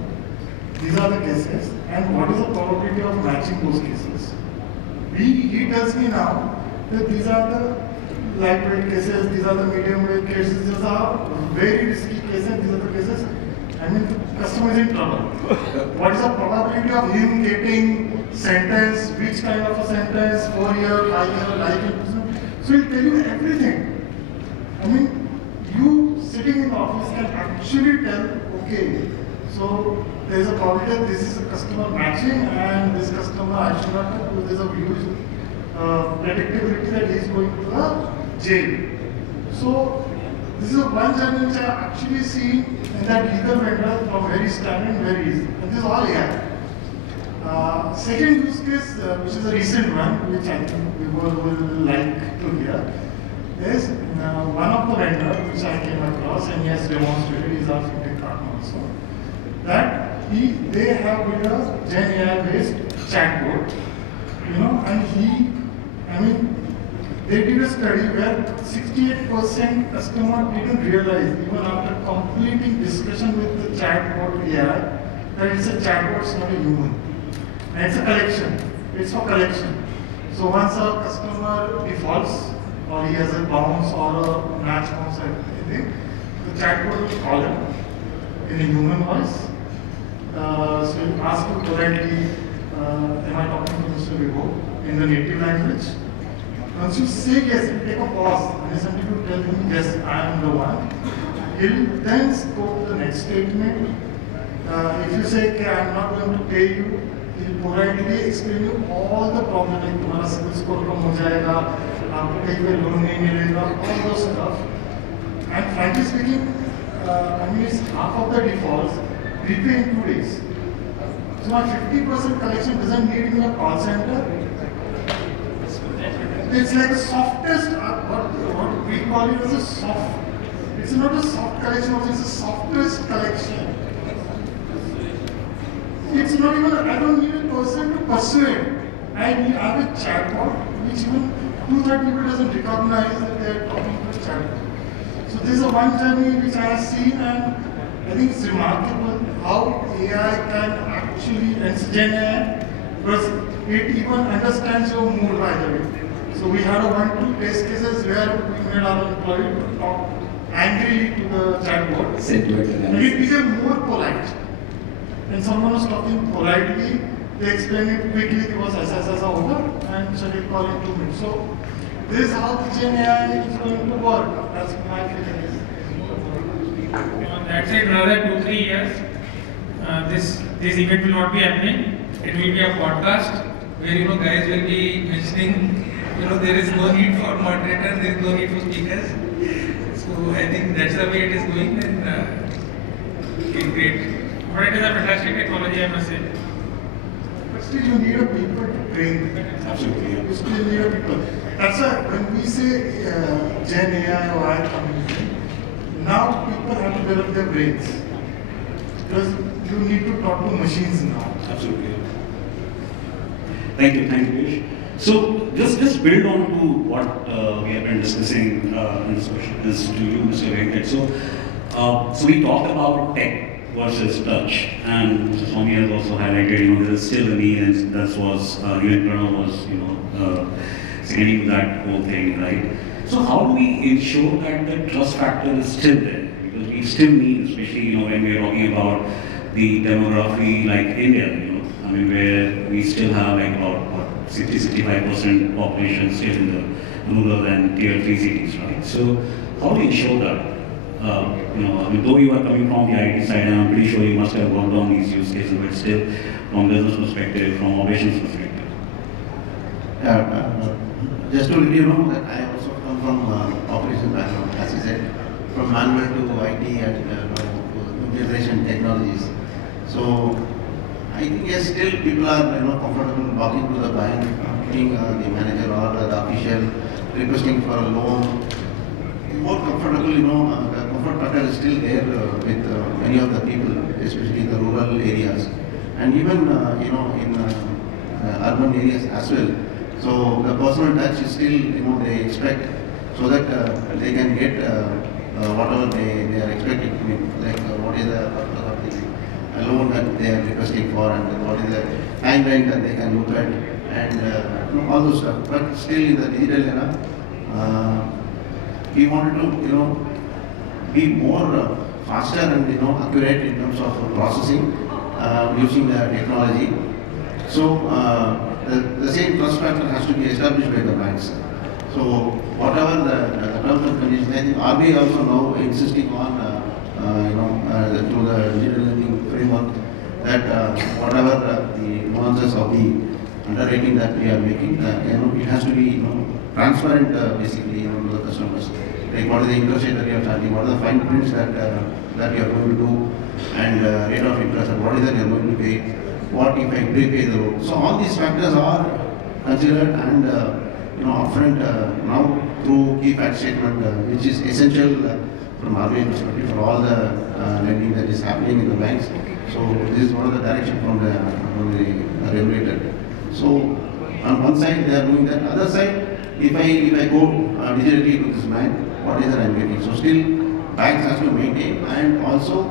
these are the cases, and what is the probability of matching those cases? He tells me now that these are the lightweight cases, these are the medium weight cases, these are very risky cases, these are the cases. I mean, the customer is in trouble. What is the probability of him getting sentence, which kind of a sentence, 4-year, 5-year, life imprisonment? So he'll tell you everything. I mean, you sitting in the office can actually tell, okay, so there is a probability that this is a customer matching and this customer I should not have, because there is a huge predictability that he is going to the jail. So this is one journey which I have actually seen in that legal vendor from very standard, very easy. And this is all AI. Second use case, which is a recent one, which I think we will like to hear, is one of the vendors which I came across and he has demonstrated, he is our fintech partner also, that they have built a Gen AI based chatbot, and they did a study where 68% customer didn't realize, even after completing discussion with the chatbot AI, that it's a chatbot, it's not a human. And it's a collection, it's for collection. So once a customer defaults, or he has a bounce or a match bounce or anything, the chatbot will call him in a human voice. So you ask him politely, am I talking to Mr. Vibhor in the native language? Once you say yes, you take a pause and listen to you tell him, yes, I am the one. He'll then go to the next statement, If you say, okay, I'm not going to pay you, he'll politely explain you all the problems, like तुम्हारा civil score कम हो जाएगा, आपको कहीं पे loan नहीं मिलेगा, all those stuff. And frankly speaking, I mean, it's half of the defaults repay in 2 days. So my 50% collection doesn't need even a call center. It's like the softest, what we call it as a soft. It's not a soft collection, it's the softest collection. It's not even, I don't need a person to persuade. I have a chatbot which even 2/3 people doesn't recognize that they are talking to a chatbot. So this is a one journey which I have seen, and I think it's remarkable how AI can actually, and it's Gen AI, because it even understands your mood, by the way. So we had a 1-2 test cases where we made our employee to talk angrily to the chatbot. And it became more polite. When someone was talking politely, they explained it quickly, it was as over, and so they call it 2 minutes. So this is how the Gen AI is going to work. That's my feeling. That's it, another 2-3 years. This event will not be happening. It will be a podcast where guys will be mentioning there is no need for moderators, there is no need for speakers. So I think that's the way it is going, and it's great. But it is a fantastic technology, I must say. But still you need a people to train them. Absolutely. Yeah. You still need a people. That's why when we say Gen AI or AI community, now people have to develop their brains. Because you need to talk to machines now. Absolutely. Thank you, Piyush. So just build on to what we have been discussing in this question is to you, Mr. Venkat. So we talked about tech versus touch, and Mr. Swami has also highlighted, there is still a need, and that was even Pranav was seconding that whole thing, right? So how do we ensure that the trust factor is still there? Because we still need, especially when we are talking about the demography like India, I mean, where we still have like about 60-65% population still in the rural and tier 3 cities, right? So how do we ensure that? I mean, though you are coming from the IT side, and I'm pretty sure you must have worked on these use cases, but still, from business perspective, from operations perspective. Just to let you know that I also come from operations background, as you said, from manual to IT and to generation technologies. So I think yes, still people are comfortable walking to the bank, meeting the manager or the official, requesting for a loan. More comfortable, the comfort factor is still there with many of the people, especially in the rural areas, and even in urban areas as well. So the personal touch is still they expect, so that they can get whatever they are expecting. Like what is the purpose of the loan that they are requesting for, and what is the timeline that they can look at, and all those stuff. But still in the digital era, we wanted to be more faster and accurate in terms of processing using the technology. So the same trust factor has to be established by the banks. So whatever the terms and conditions, I think RBI also now insisting on through the digital lending framework that whatever the nuances of the underwriting that we are making, it has to be transparent basically to the customers. Like what is the interest rate that you are charging, what are the fine prints that you are going to do, and rate of interest, and what is that you are going to pay, what if I prepay the loan. So all these factors are considered and upfront now through key fact statement, which is essential from RBI perspective for all the lending that is happening in the banks. So this is one of the direction from the regulator. So on one side they are doing that. Other side, if I go digitally to this bank, what is that I am getting? So still banks has to maintain, and also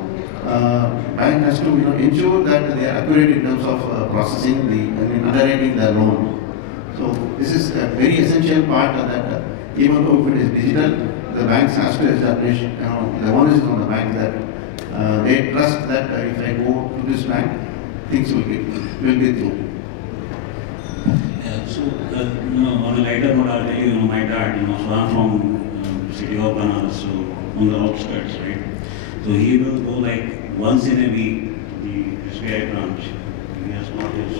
bank has to ensure that they are accurate in terms of processing underwriting the loan. So this is a very essential part of that. Even though if it is digital, the banks has to establish. The onus is on the bank that they trust that if I go to this bank, things will get through. Yeah, so on a lighter note, I'll tell you, my dad, so I'm from city of Banaras, so on the outskirts, right? So he will go like once in a week the SBI branch. He has got his,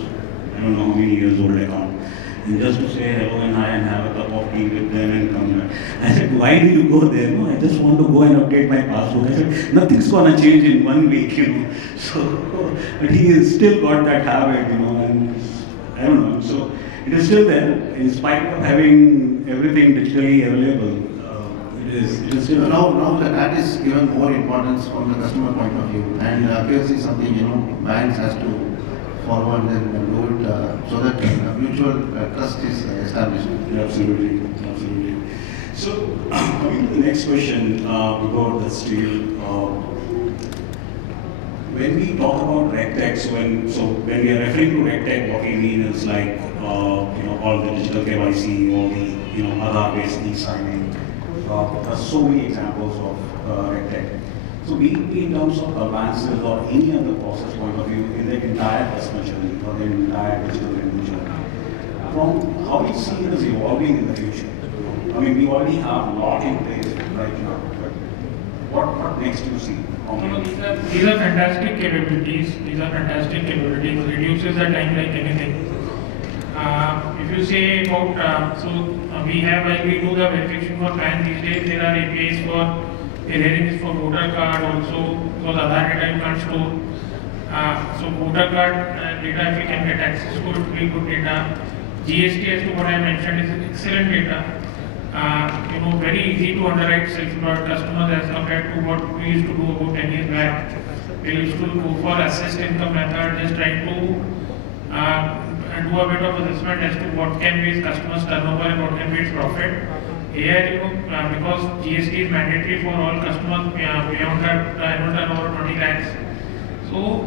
I don't know how many years old account. And just to say hello and hi and have a cup of tea with them and come back. I said, why do you go there? No, I just want to go and update my passbook. I said, nothing's gonna change in 1 week, you know. So, but he has still got that habit, you know, and I don't know. So it is still there, in spite of having everything digitally available. It is still now that is given more importance from the customer point of view, and accuracy is something banks has to forward and do it so that mutual trust is established. Absolutely, absolutely. So coming to the next question, Vibhor, that's to you. When we talk about RegTech, so when we are referring to RegTech, what we mean is like all the digital KYC, all the Aadhaar-based e-signing. There are so many examples of RegTech. So be it in terms of advances or any other process point of view in the entire customer journey or the entire digital lending journey, from how you see it is evolving in the future. I mean, we already have a lot in place right now, but what next do you see? These are fantastic capabilities. It reduces the time like anything. If you say about, we have, like we do the verification for PAN these days, there are APIs for hearings for voter card also, because Aadhaar data you can't store. So voter card data, if you can get access to it, will be good data. GST, as to what I mentioned, is excellent data. Very easy to underwrite self-employed customers as compared to what we used to do about 10 years back. We used to go for assessed income method, just trying to do a bit of assessment as to what can be its customers' turnover and what can be its profit. Here, because GST is mandatory for all customers beyond that annual turnover 20 lakhs. So,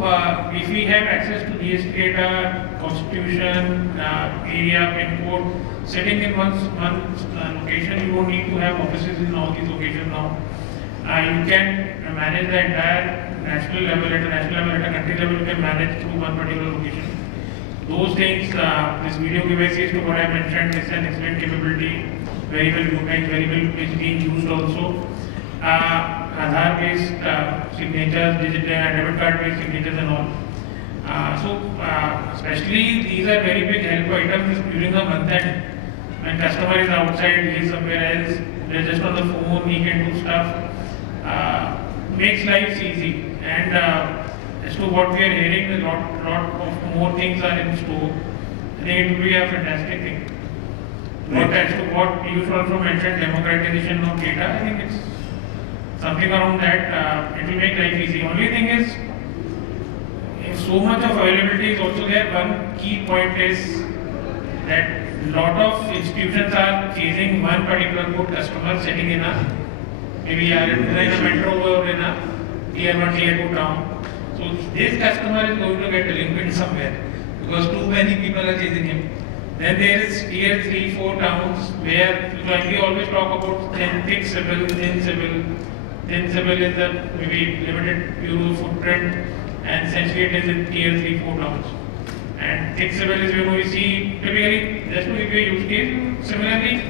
if we have access to GST data, constitution, area, pin code, sitting in one location, you don't need to have offices in all these locations now. You can manage the entire national level, at a country level, you can manage through one particular location. Those things, this video KYC is to what I mentioned, is an excellent capability, very well utilized, very well is being used also. Aadhaar-based signatures, digital and debit card-based signatures and all. Especially these are very big help items during the month end. When customer is outside, he is somewhere else, they're just on the phone, he can do stuff. Makes life easy. And as to what we are hearing, a lot of more things are in store. I think it will be a fantastic thing. Right. As to what Piyush also mentioned, democratization of data, I think it's something around that. It will make life easy. Only thing is, if so much of availability is also there, one key point is that lot of institutions are chasing one particular good customer sitting in a maybe in a metro or in a tier 1, tier 2 town. So this customer is going to get delinquent somewhere because too many people are chasing him. Then there is tier 3, 4 towns where we always talk about thick civil, thin civil. Thin civil is the maybe limited bureau footprint, and essentially it is in tier 3, 4 towns. And thick civil is we see typically, just to give you a use case, similarly,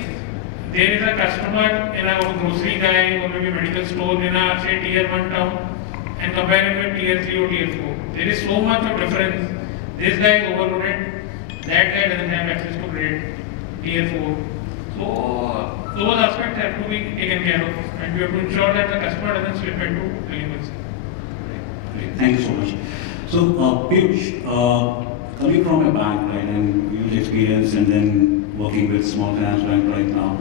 there is a customer in a grocery guy or maybe medical store in a say tier 1 town and compare it with tier 3 or tier 4. There is so much of difference. This guy is overloaded, that guy doesn't have access to credit, tier 4. So those aspects have to be taken care of, and we have to ensure that the customer doesn't slip into delinquency. Thank you so much. So Piyush, coming from a bank, right, and huge experience and then working with small finance bank right now,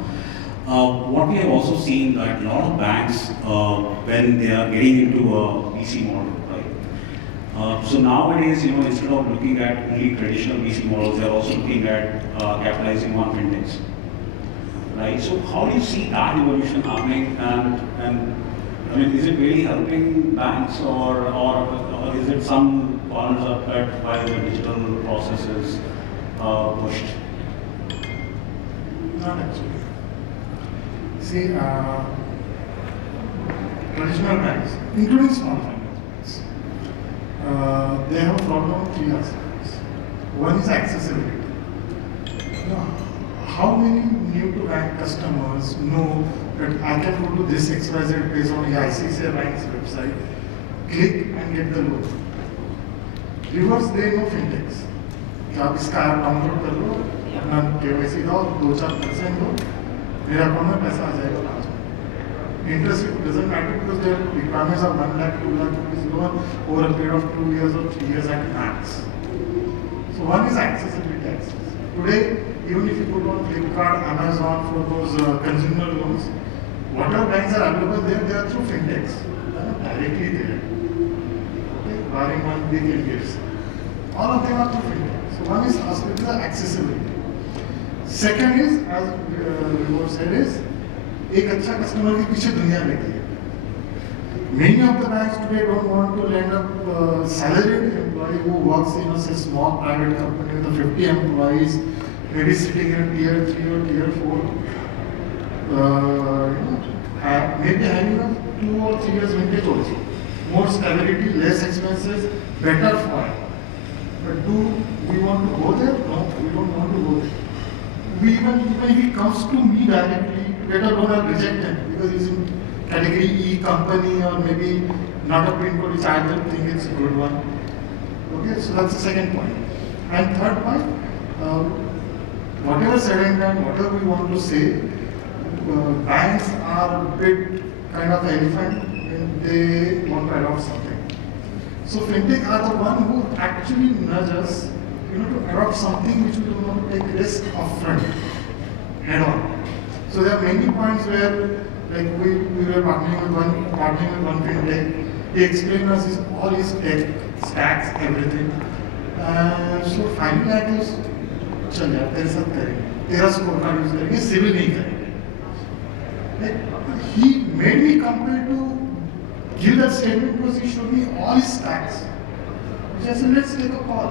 what we have also seen that a lot of banks, when they are getting into a VC model, right? So nowadays, instead of looking at only traditional VC models, they are also looking at capitalizing on fintechs, right? So how do you see that evolution happening? And I mean, is it really helping banks, or is it some corners are cut by the digital processes pushed? Not actually. See, traditional banks, including small finance banks, they have a problem with 3 aspects. One is accessibility. How many new to bank customers know that I can go to this XYZ place on the ICICI Bank's website, click and get the loan? Reverse, they know fintechs. कि आप इसका app download कर लो, अपना KYC दो, 2-4% दो, मेरे account में पैसा आ जाएगा लास्ट में. Interest it doesn't matter because their requirements are 1 lakh, 2 lakh rupees loan over a period of 2 years or 3 years at max. So one is accessibility access. Today, even if you put on Flipkart, Amazon for those consumer loans, whatever banks are available there, they are through fintechs. They are not directly there. Okay? Barring one big NBFC. All of them are through fintech. So one is aspect is accessibility. Second is, as Vibhor said, is एक अच्छा customer के पीछे दुनिया लगी है. Many of the banks today don't want to lend a salaried employee who works in a say, small private company with 50 employees, maybe sitting in tier 3 or tier 4, maybe having a 2 or 3 years vintage also. More stability, less expenses, better for him. But do we want to go there? No, we don't want to go there. Even if he comes to me directly, better loan I'll reject him because he's in category E company or maybe not a pin code which I don't think it's a good one. Okay, so that's the second point. And third point, whatever said and done, whatever we want to say, banks are a bit kind of elephant when they want to adopt something. So fintech are the one who actually nudge us, to adopt something which we do not take risk upfront, head on. So there are many points where, like we were partnering with one fintech. He explained us all his tech stacks, everything. So finally I was, चल यार तेरे साथ करेंगे, तेरा score card use करेंगे, civil नहीं करेंगे. Like, he made me compare to give that statement because he showed me all his stacks. So I said, let's take a call.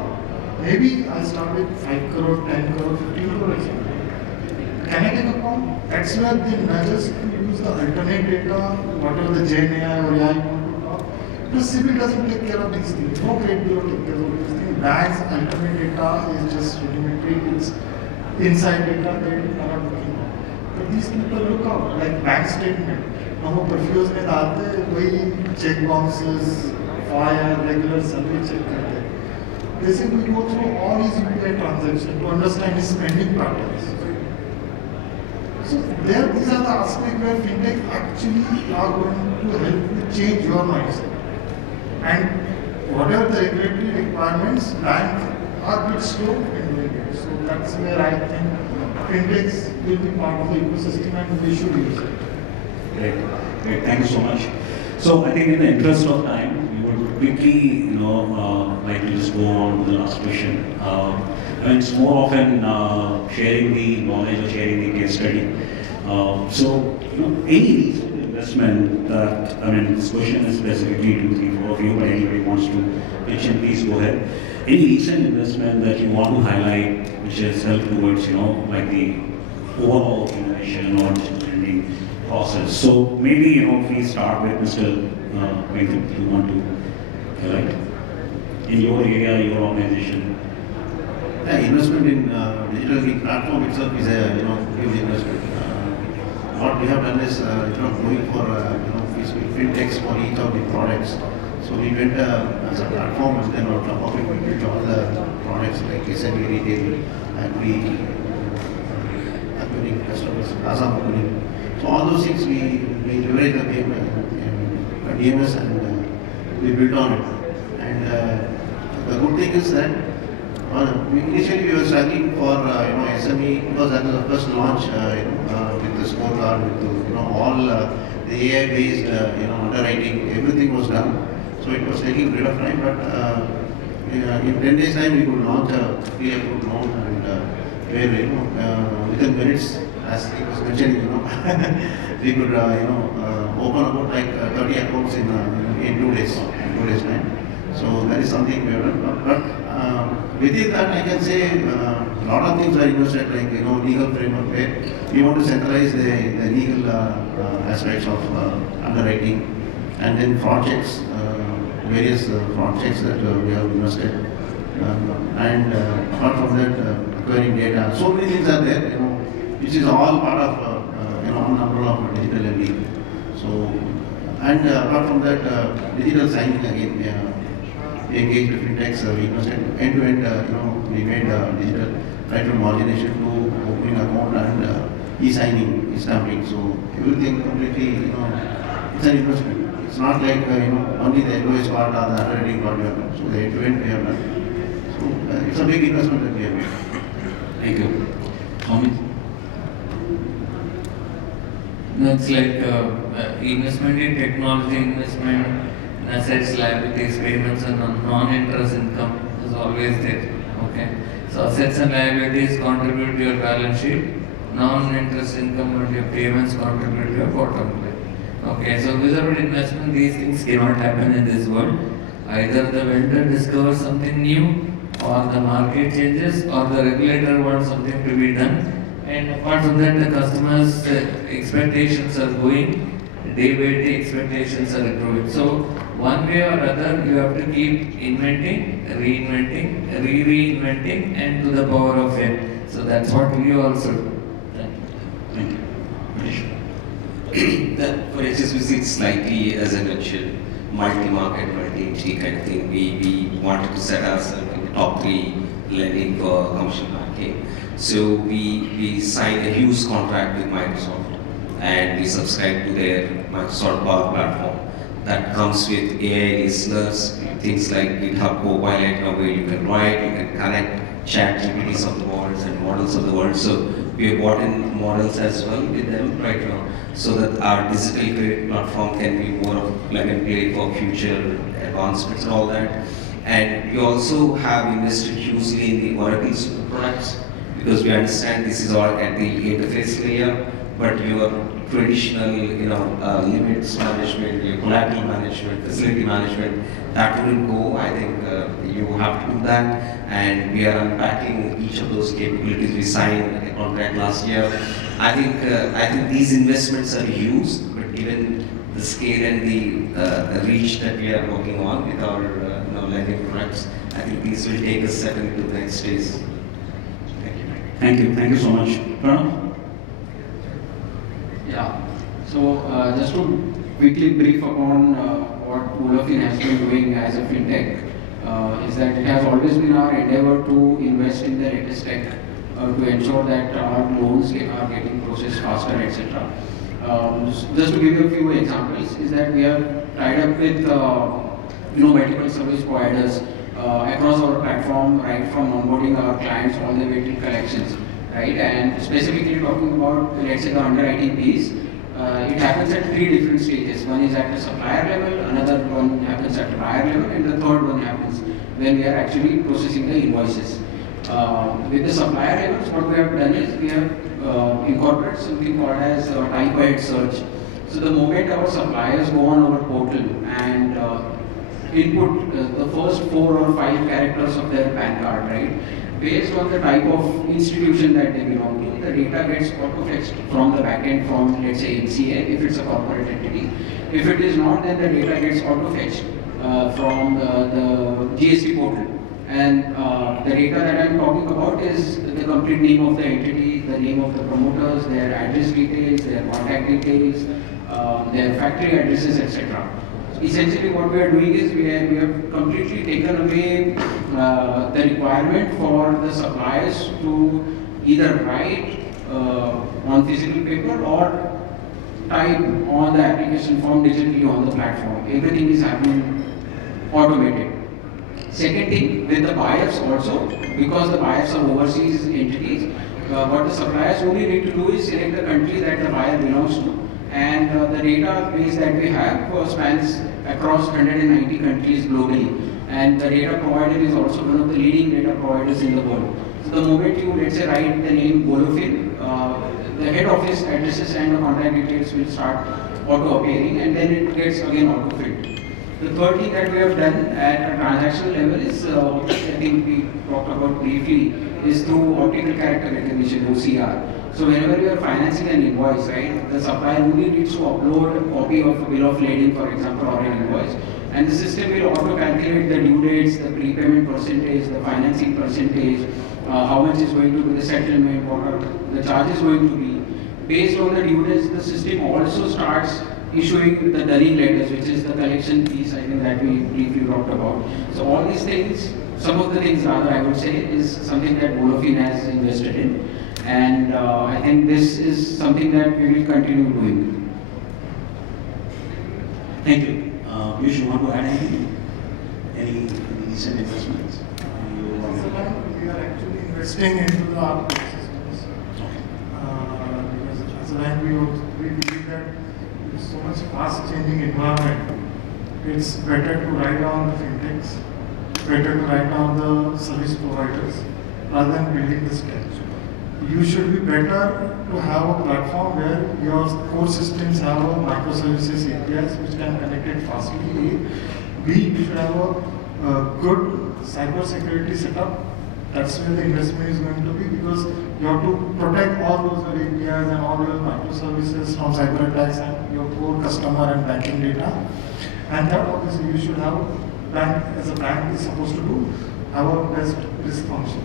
Maybe I'll start with 5 crore, 10 crore, 15 crore, etc. Can I take a call? That's where they nudge us to use the alternate data, whatever the 𝐁𝐼 or AI you want to talk. Because CIBIL doesn't take care of these things. No credit bureau takes care of these things. Banks' alternate data is just rudimentary. It's inside data they are not looking at. But these people look out, like bank statement. हम वो perfuse में डालते हैं, वही check bounces, fire, regular survey check करते हैं. Basically, we go through all his UPI transactions to understand his spending patterns. So these are the aspects where fintech actually are going to help you change your mindset. And whatever the regulatory requirements, banks are a bit slow in doing it. So that's where I think fintechs will be part of the ecosystem and we should use it. Great. Thank you so much. So I think in the interest of time, we would quickly, like to just go on to the last question. It's more often sharing the knowledge or sharing the case study. So, any recent investment that, this question is specifically 2, 3, 4 of you, but anybody wants to pitch in, please go ahead. Any recent investment that you want to highlight which has helped towards, like the overall innovation or lending process? So maybe, if we start with Mr. Venkat, if you want to highlight in your area, your organization. Investment in digital platform itself is a huge investment. What we have done is going for fintechs for each of the products. So we went as a platform, and then on top of it we built all the products like SME retail, agri, acquiring customers, plaza opening. So all those things we leverage the DMS and we built on it. And the good thing is that initially we were struggling for SME because that was the first launch with the scorecard, with all the AI-based underwriting, everything was done. So it was taking a bit of time, but in 10 days time we could launch a pre-approved loan, and where within minutes, as it was mentioned, we could open about like 30 accounts in 2 days, time. So that is something we have done. But within that, I can say a lot of things are invested, like legal framework, where we want to centralize the legal aspects of underwriting, and then fraud checks, various fraud checks that we have invested, and apart from that, acquiring data. So many things are there, which is all part of one umbrella of digital lending. So, and apart from that, digital signing again. we engaged with fintechs, we invested end-to-end, we made digital, right from origination to opening account and e-signing, e-stamping. So everything completely, it's an investment. It's not like, only the LOS part or the underwriting part we have done. So the end-to-end we have done. So it's a big investment that we have made. Thank you. Amit? It's like investment in technology, investment in assets, liabilities, payments, and non-interest income is always there. Okay. So assets and liabilities contribute to your balance sheet. Non-interest income and your payments contribute to your bottom line. Okay. So without investment, these things cannot happen in this world. Either the vendor discovers something new, or the market changes, or the regulator wants something to be done. And apart from that, the customers' expectations are going, day by day expectations are growing. So one way or other, you have to keep inventing, reinventing, reinventing, and to the power of n. So that's what we also do. Thank you. Vinish? That for HSBC, it's slightly, as I mentioned, multi-market, multi-entity kind of thing. We wanted to set ourselves in the top 3 lending for commercial banking. So we signed a huge contract with Microsoft and we subscribed to their Microsoft Power Platform that comes with AI listeners, things like GitHub Copilot, where you can write, you can connect chat GPTs of the world and models of the world. So we have brought in models as well with them right now, so that our digital credit platform can be more of plug and play for future advancements and all that. And we also have invested hugely in the Oracle Super products, because we understand this is all at the interface layer, but your traditional, limits management, your collateral management, facility management, that wouldn't go. I think you have to do that, and we are unpacking each of those capabilities. We signed a contract last year. I think these investments are huge, but given the scale and the reach that we are working on with our lending products, I think these will take us step into the next stage. Thank you. Thank you so much. Pranav? Yeah. So just to quickly brief upon what VoloFin has been doing as a fintech, is that it has always been our endeavor to invest in the latest tech to ensure that our loans are getting processed faster, etc. Just to give you a few examples, is that we have tied up with multiple service providers across our platform, right from onboarding our clients all the way to collections, right? And specifically talking about, let's say, the underwriting piece, it happens at 3 different stages. One is at the supplier level, another one happens at the buyer level, and the third one happens when we are actually processing the invoices. With the supplier levels, what we have done is we have incorporated something called as type-ahead search. So the moment our suppliers go on our portal and input the first 4 or 5 characters of their PAN card, right? Based on the type of institution that they belong to, the data gets auto-fetched from the backend from, let's say, NCA, if it's a corporate entity. If it is not, then the data gets auto-fetched from the GST portal. And the data that I'm talking about is the complete name of the entity, the name of the promoters, their address details, their contact details, their factory addresses, etc. Essentially what we are doing is we have completely taken away the requirement for the suppliers to either write on physical paper or type on the application form digitally on the platform. Everything is happening automated. Second thing, with the buyers also, because the buyers are overseas entities, what the suppliers only need to do is select the country that the buyer belongs to, and the database that we have spans across 190 countries globally, and the data provider is also one of the leading data providers in the world. So the moment you, let's say, write the name VoloFin, the head office addresses and the contact details will start auto-appearing, and then it gets again auto-filled. The third thing that we have done at a transactional level is, I think we talked about briefly, is through optical character recognition, OCR. So whenever you are financing an invoice, right, the supplier only needs to upload a copy of a bill of lading, for example, or an invoice, and the system will auto-calculate the due dates, the prepayment percentage, the financing percentage, how much is going to be the settlement, what are the charges going to be. Based on the due dates, the system also starts issuing the dunning letters, which is the collection piece, I think that we briefly talked about. So all these things, some of the things rather I would say, is something that VoloFin has invested in. And I think this is something that we will continue doing. Thank you. Piyush, you want to add anything? Any recent investments? We are actually investing into the ARPOT systems. Because as a bank, we believe that in so much fast changing environment, it's better to write down the fintechs, better to write down the service providers rather than building the stack. You should be better to have a platform where your core systems have a microservices APIs which can connect it fastly. A. B. You should have a good cyber security setup. That's where the investment is going to be, because you have to protect all those APIs and all your microservices from cyber attacks and your core customer and banking data. And that obviously you should have, bank as a bank is supposed to do, have a best risk function.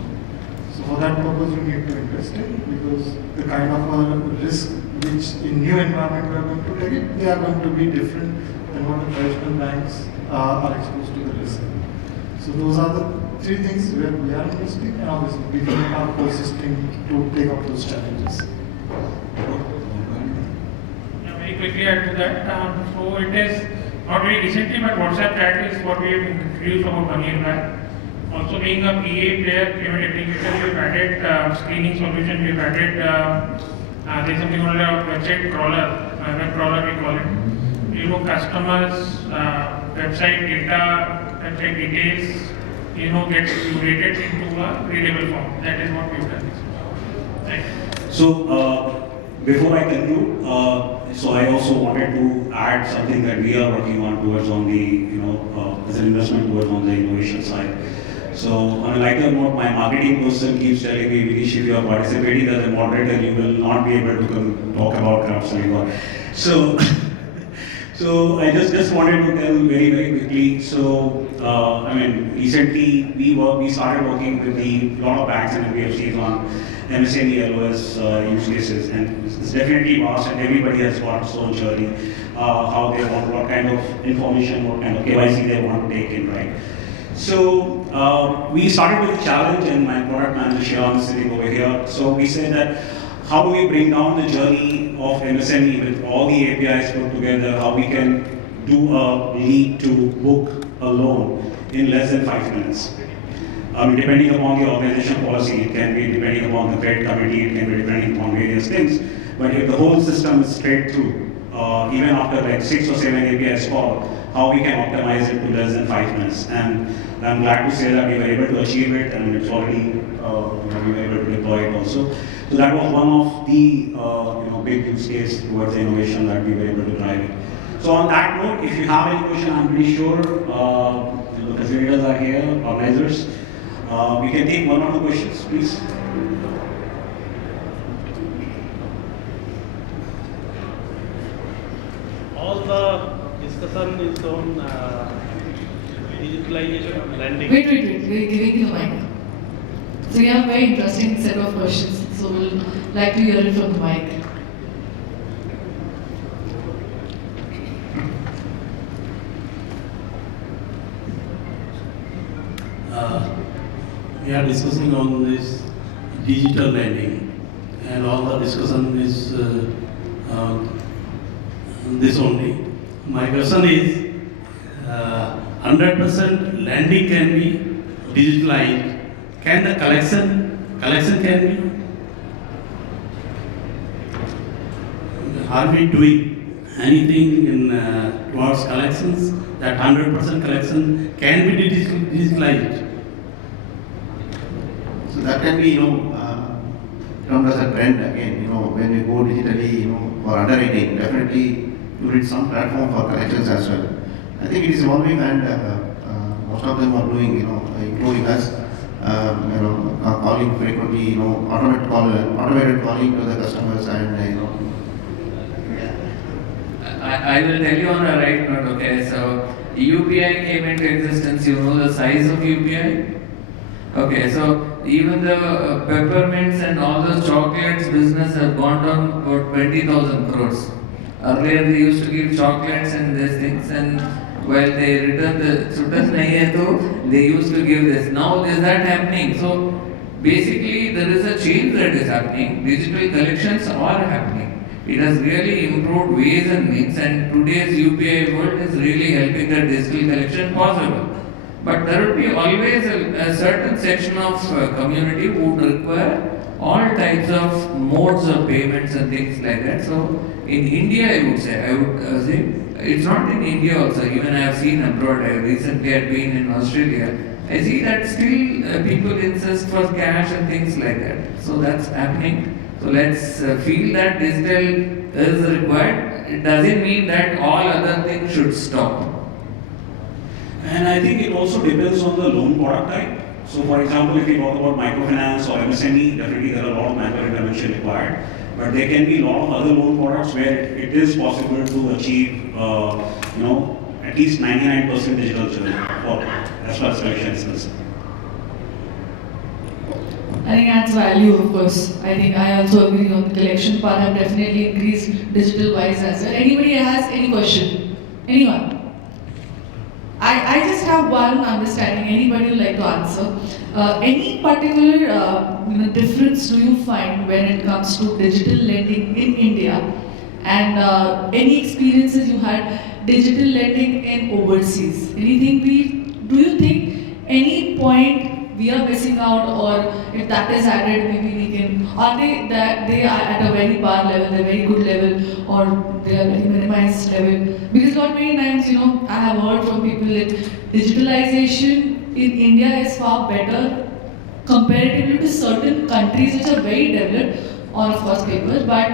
So for that purpose you need to invest in, because the kind of risk which in new environment we are going to take it, they are going to be different than what the traditional banks are exposed to the risk. So those are the three things where we are investing, and obviously we are persisting to take up those challenges. Yeah, very quickly add to that. So it is not very recently, but WhatsApp chat is what we have introduced about 1 year back. Also being a PA player, payment aggregator, we've added screening solution, we've added there's something called a website crawler, web crawler we call it. You know, customers, website data, website details, you know, gets curated into a readable form. That is what we've done. Thank you. So, before I conclude, so I also wanted to add something that we are working on towards on the, as an investment towards on the innovation side. So on a lighter note, my marketing person keeps telling me, Vinish, if you are participating as a moderator, you will not be able to come talk about crowdfunding. So, so I just wanted to tell very, very quickly. So, recently we started working with a lot of banks and NBFCs on MSME LOS use cases, and it's definitely vast, and everybody has got its own journey, how they want, what kind of information, what kind of KYC they want to take in, right? So we started with a challenge, and my product manager Shah is sitting over here. So we said that how do we bring down the journey of MSME with all the APIs put together, how we can do a lead to book a loan in less than 5 minutes. Depending upon the organization policy, it can be depending upon the credit committee, it can be depending upon various things. But if the whole system is straight through, even after like 6 or 7 APIs call, how we can optimize it to less than 5 minutes. And I'm glad to say that we were able to achieve it, and it's already, we were able to deploy it also. So that was one of the big use case towards the innovation that we were able to drive it. So on that note, if you have any question, I'm pretty sure the facilitators are here, organizers. We can take 1 or 2 questions, please. All the discussion is on digitalization of lending. Wait, we're giving you the mic. So you have a very interesting set of questions, so we'll like to hear it from the mic. We are discussing on this digital lending, and all the discussion is this only. My question is, 100% lending can be digitalized. Can the collection can be? Are we doing anything in towards collections that 100% collection can be digitalized? So that can be, termed as a trend again, when we go digitally, for underwriting, definitely you need some platform for collections as well. I think it is evolving, and most of them are doing, including us, calling frequently, automated calling to the customers, and I will tell you on a right note, okay, so UPI came into existence, you know the size of UPI? Okay, so even the peppermints and all those chocolates business have gone down about 20,000 crores. Earlier they used to give chocolates and these things, and while they return the chutas nahi hai to they used to give this. Now is that happening? So basically there is a change that is happening. Digital collections are happening. It has really improved ways and means, and today's UPI world is really helping the digital collection possible. But there would be always a certain section of community who would require all types of modes of payments and things like that. So in India, I would say, it's not in India also. Even I have seen abroad. I recently had been in Australia. I see that still people insist for cash and things like that. So that's happening. So let's feel that digital is required. It doesn't mean that all other things should stop. And I think it also depends on the loan product type. So for example, if we talk about microfinance or MSME, definitely there are a lot of manual intervention required. But there can be a lot of other loan products where it is possible to achieve, at least 99% digital journey as far as collection is concerned. I think adds value, of course. I think I also agree on the collection part. Have definitely increased digital wise as well. Anybody has any question? Anyone? I just have one understanding. Anybody would like to answer? Any particular difference do you find when it comes to digital lending in India, and any experiences you had digital lending in overseas? Anything do you think any point we are missing out, or if that is added, maybe we can? Are they are at a very bar level, a very good level, or they are very minimized level? Because not many times, I have heard from people that digitalization in India is far better comparatively to certain countries which are very developed, or of course paper. But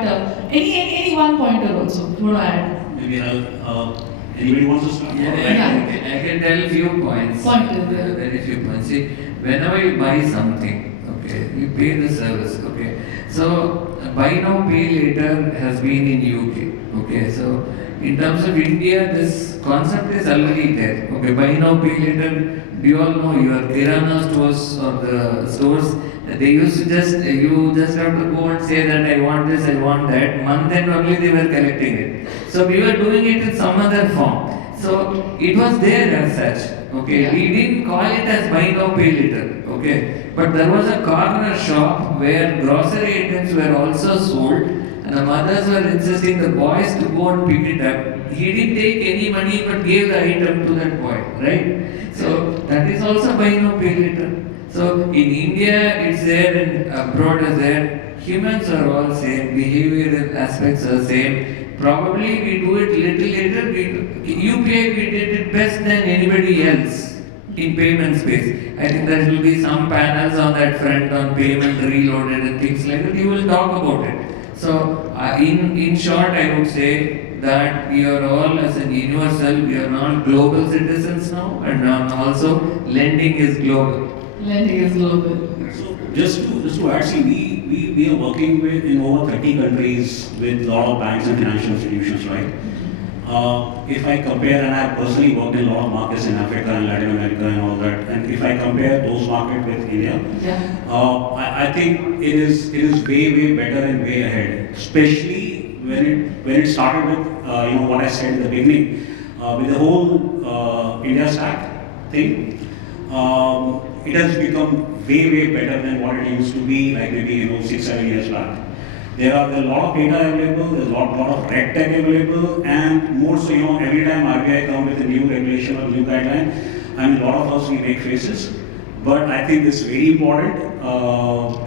any one pointer also, if you want to add? Maybe anybody wants to start? I can tell a few points. Very few points. See, whenever you buy something, okay, you pay the service, okay. So buy now, pay later has been in UK, okay. So in terms of India, this concept is already there. Okay, buy now, pay later. Do you all know your Kirana stores or the stores? They used to you just have to go and say that I want this, I want that. Month end only they were collecting it. So we were doing it in some other form. So it was there as such. Okay, Yeah. we didn't call it as buy now, pay later. Okay, but there was a corner shop where grocery items were also sold, and the mothers were insisting the boys to go and pick it up. He didn't take any money but gave the item to that boy, right? So that is also buy now, pay later. So in India it's there and abroad is there. Humans are all same, behavioral aspects are same. Probably we do it little later. UPI we did it best than anybody else in payment space. I think there will be some panels on that front on payment reloaded and things like that. You will talk about it. So in short, I would say that we are all as an universal, we are all global citizens now, and also lending is global. Lending is global. So just to add, see, we are working in over 30 countries with a lot of banks and financial institutions, right? If I compare, and I personally worked in a lot of markets in Africa and Latin America and all that, and if I compare those markets with India, I think it is way better and way ahead. Especially when it started with what I said in the beginning, with the whole India stack thing. It has become way better than what it used to be, like maybe 6-7 years back. There are a lot of data available, there's a lot of red tech available, and more so, every time RBI comes with a new regulation or new guideline, I mean, a lot of us, we make faces, but I think it's very important,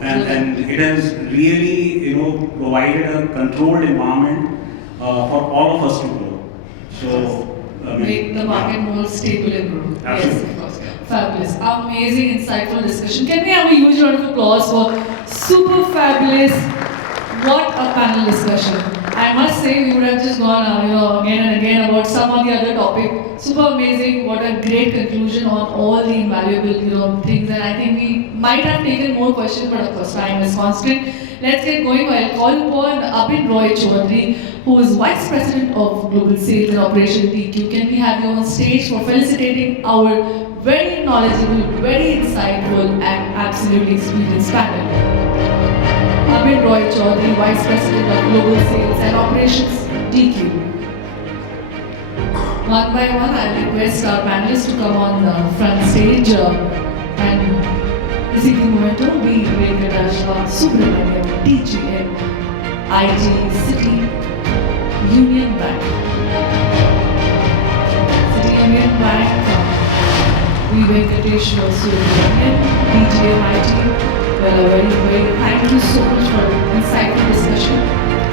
and it has really, provided a controlled environment for all of us to grow. So, Make the market more stable and grow. Absolutely. Yes, of course. Fabulous. Amazing, insightful discussion. Can we have a huge round of applause for super fabulous? What a panel discussion. I must say we would have just gone again and again about some of the other topic. Super amazing. What a great conclusion on all the invaluable things. And I think we might have taken more questions, but of course time is constant. Let's get going. I'll call upon Abhin Roy Chaudhary, who is Vice President of Global Sales and Operation TQ. Can we have you on stage for felicitating our very knowledgeable, very insightful, and absolutely experienced panel? Abhin Roy Chaudhary, Vice President of Global Sales and Operations. DQ. One by one, I'll request our panelists to come on the front stage and receive the memento. We Venkatasubramanian, DGM, IG City Union Bank. City Union Bank, we Venkatasubramanian, DGM, IG. Well, very, thank you so much for insightful discussion.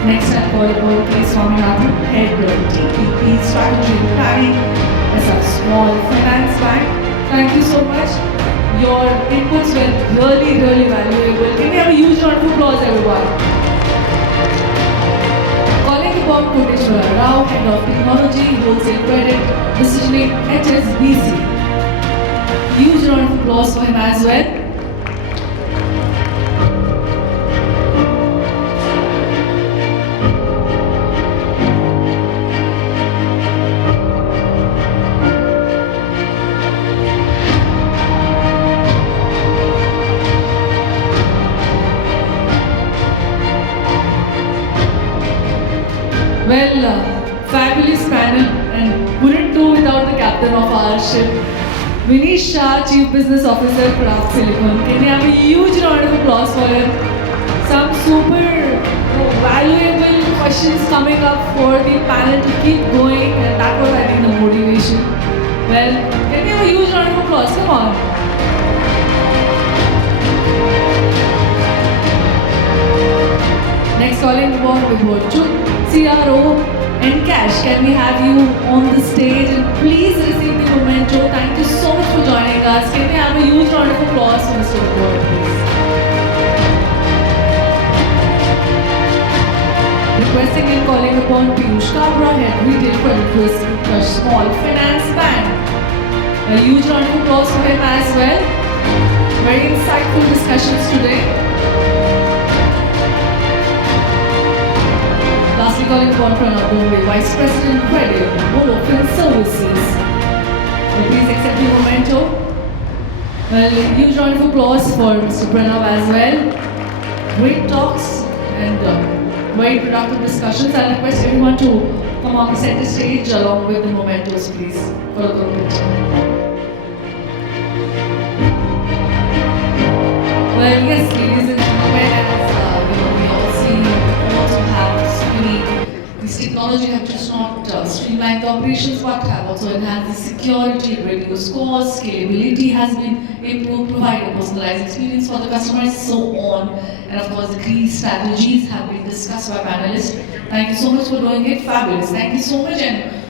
Next, I'll call upon Swaminathan, Head-TPP Strategy and Planning as a small finance bank. Thank you so much. Your inputs were really valuable. Can we have a huge round of applause, everyone? Calling upon Koteswara, Head of Technology, Wholesale Credit, Decisioning, HSBC. Huge round of applause for him as well. Well, fabulous panel, and couldn't do without the captain of our ship, Vinish, Shah, Chief Business Officer, Craft Silicon. Can we have a huge round of applause for him? Some super valuable questions coming up for the panel to keep going, and that was, I think, the motivation. Well, can we have a huge round of applause? Come on. Next, calling upon Vibhor, Chugh, CRO, EnKash. Can we have you on the stage and please receive the memento? Thank you so much for joining us. Can we have a huge round of applause for Mr. Vibhor, please? Requesting and calling upon Piyush, Kabra, Head Retail Credit Risk, Utkarsh Small Finance Bank. A huge round of applause for him as well. Very insightful discussions today. Lastly, calling upon Pranav, Dongare, Vice President Credit, VoloFin Services. Please accept the memento. Well, huge round of applause for Mr. Pranav as well. Great talks and very productive discussions. I'll request everyone to come on the center stage along with the mementos, please, for a group picture. Well, yes, ladies and gentlemen, as we all see, also have so many. This technology have just not streamlined the operations, but have also enhanced the security, reduced costs, scalability has been improved, provide a personalized experience for the customers, so on. And of course, the key strategies have been discussed by panelists. Thank you so much for doing it. Fabulous. Thank you so much. And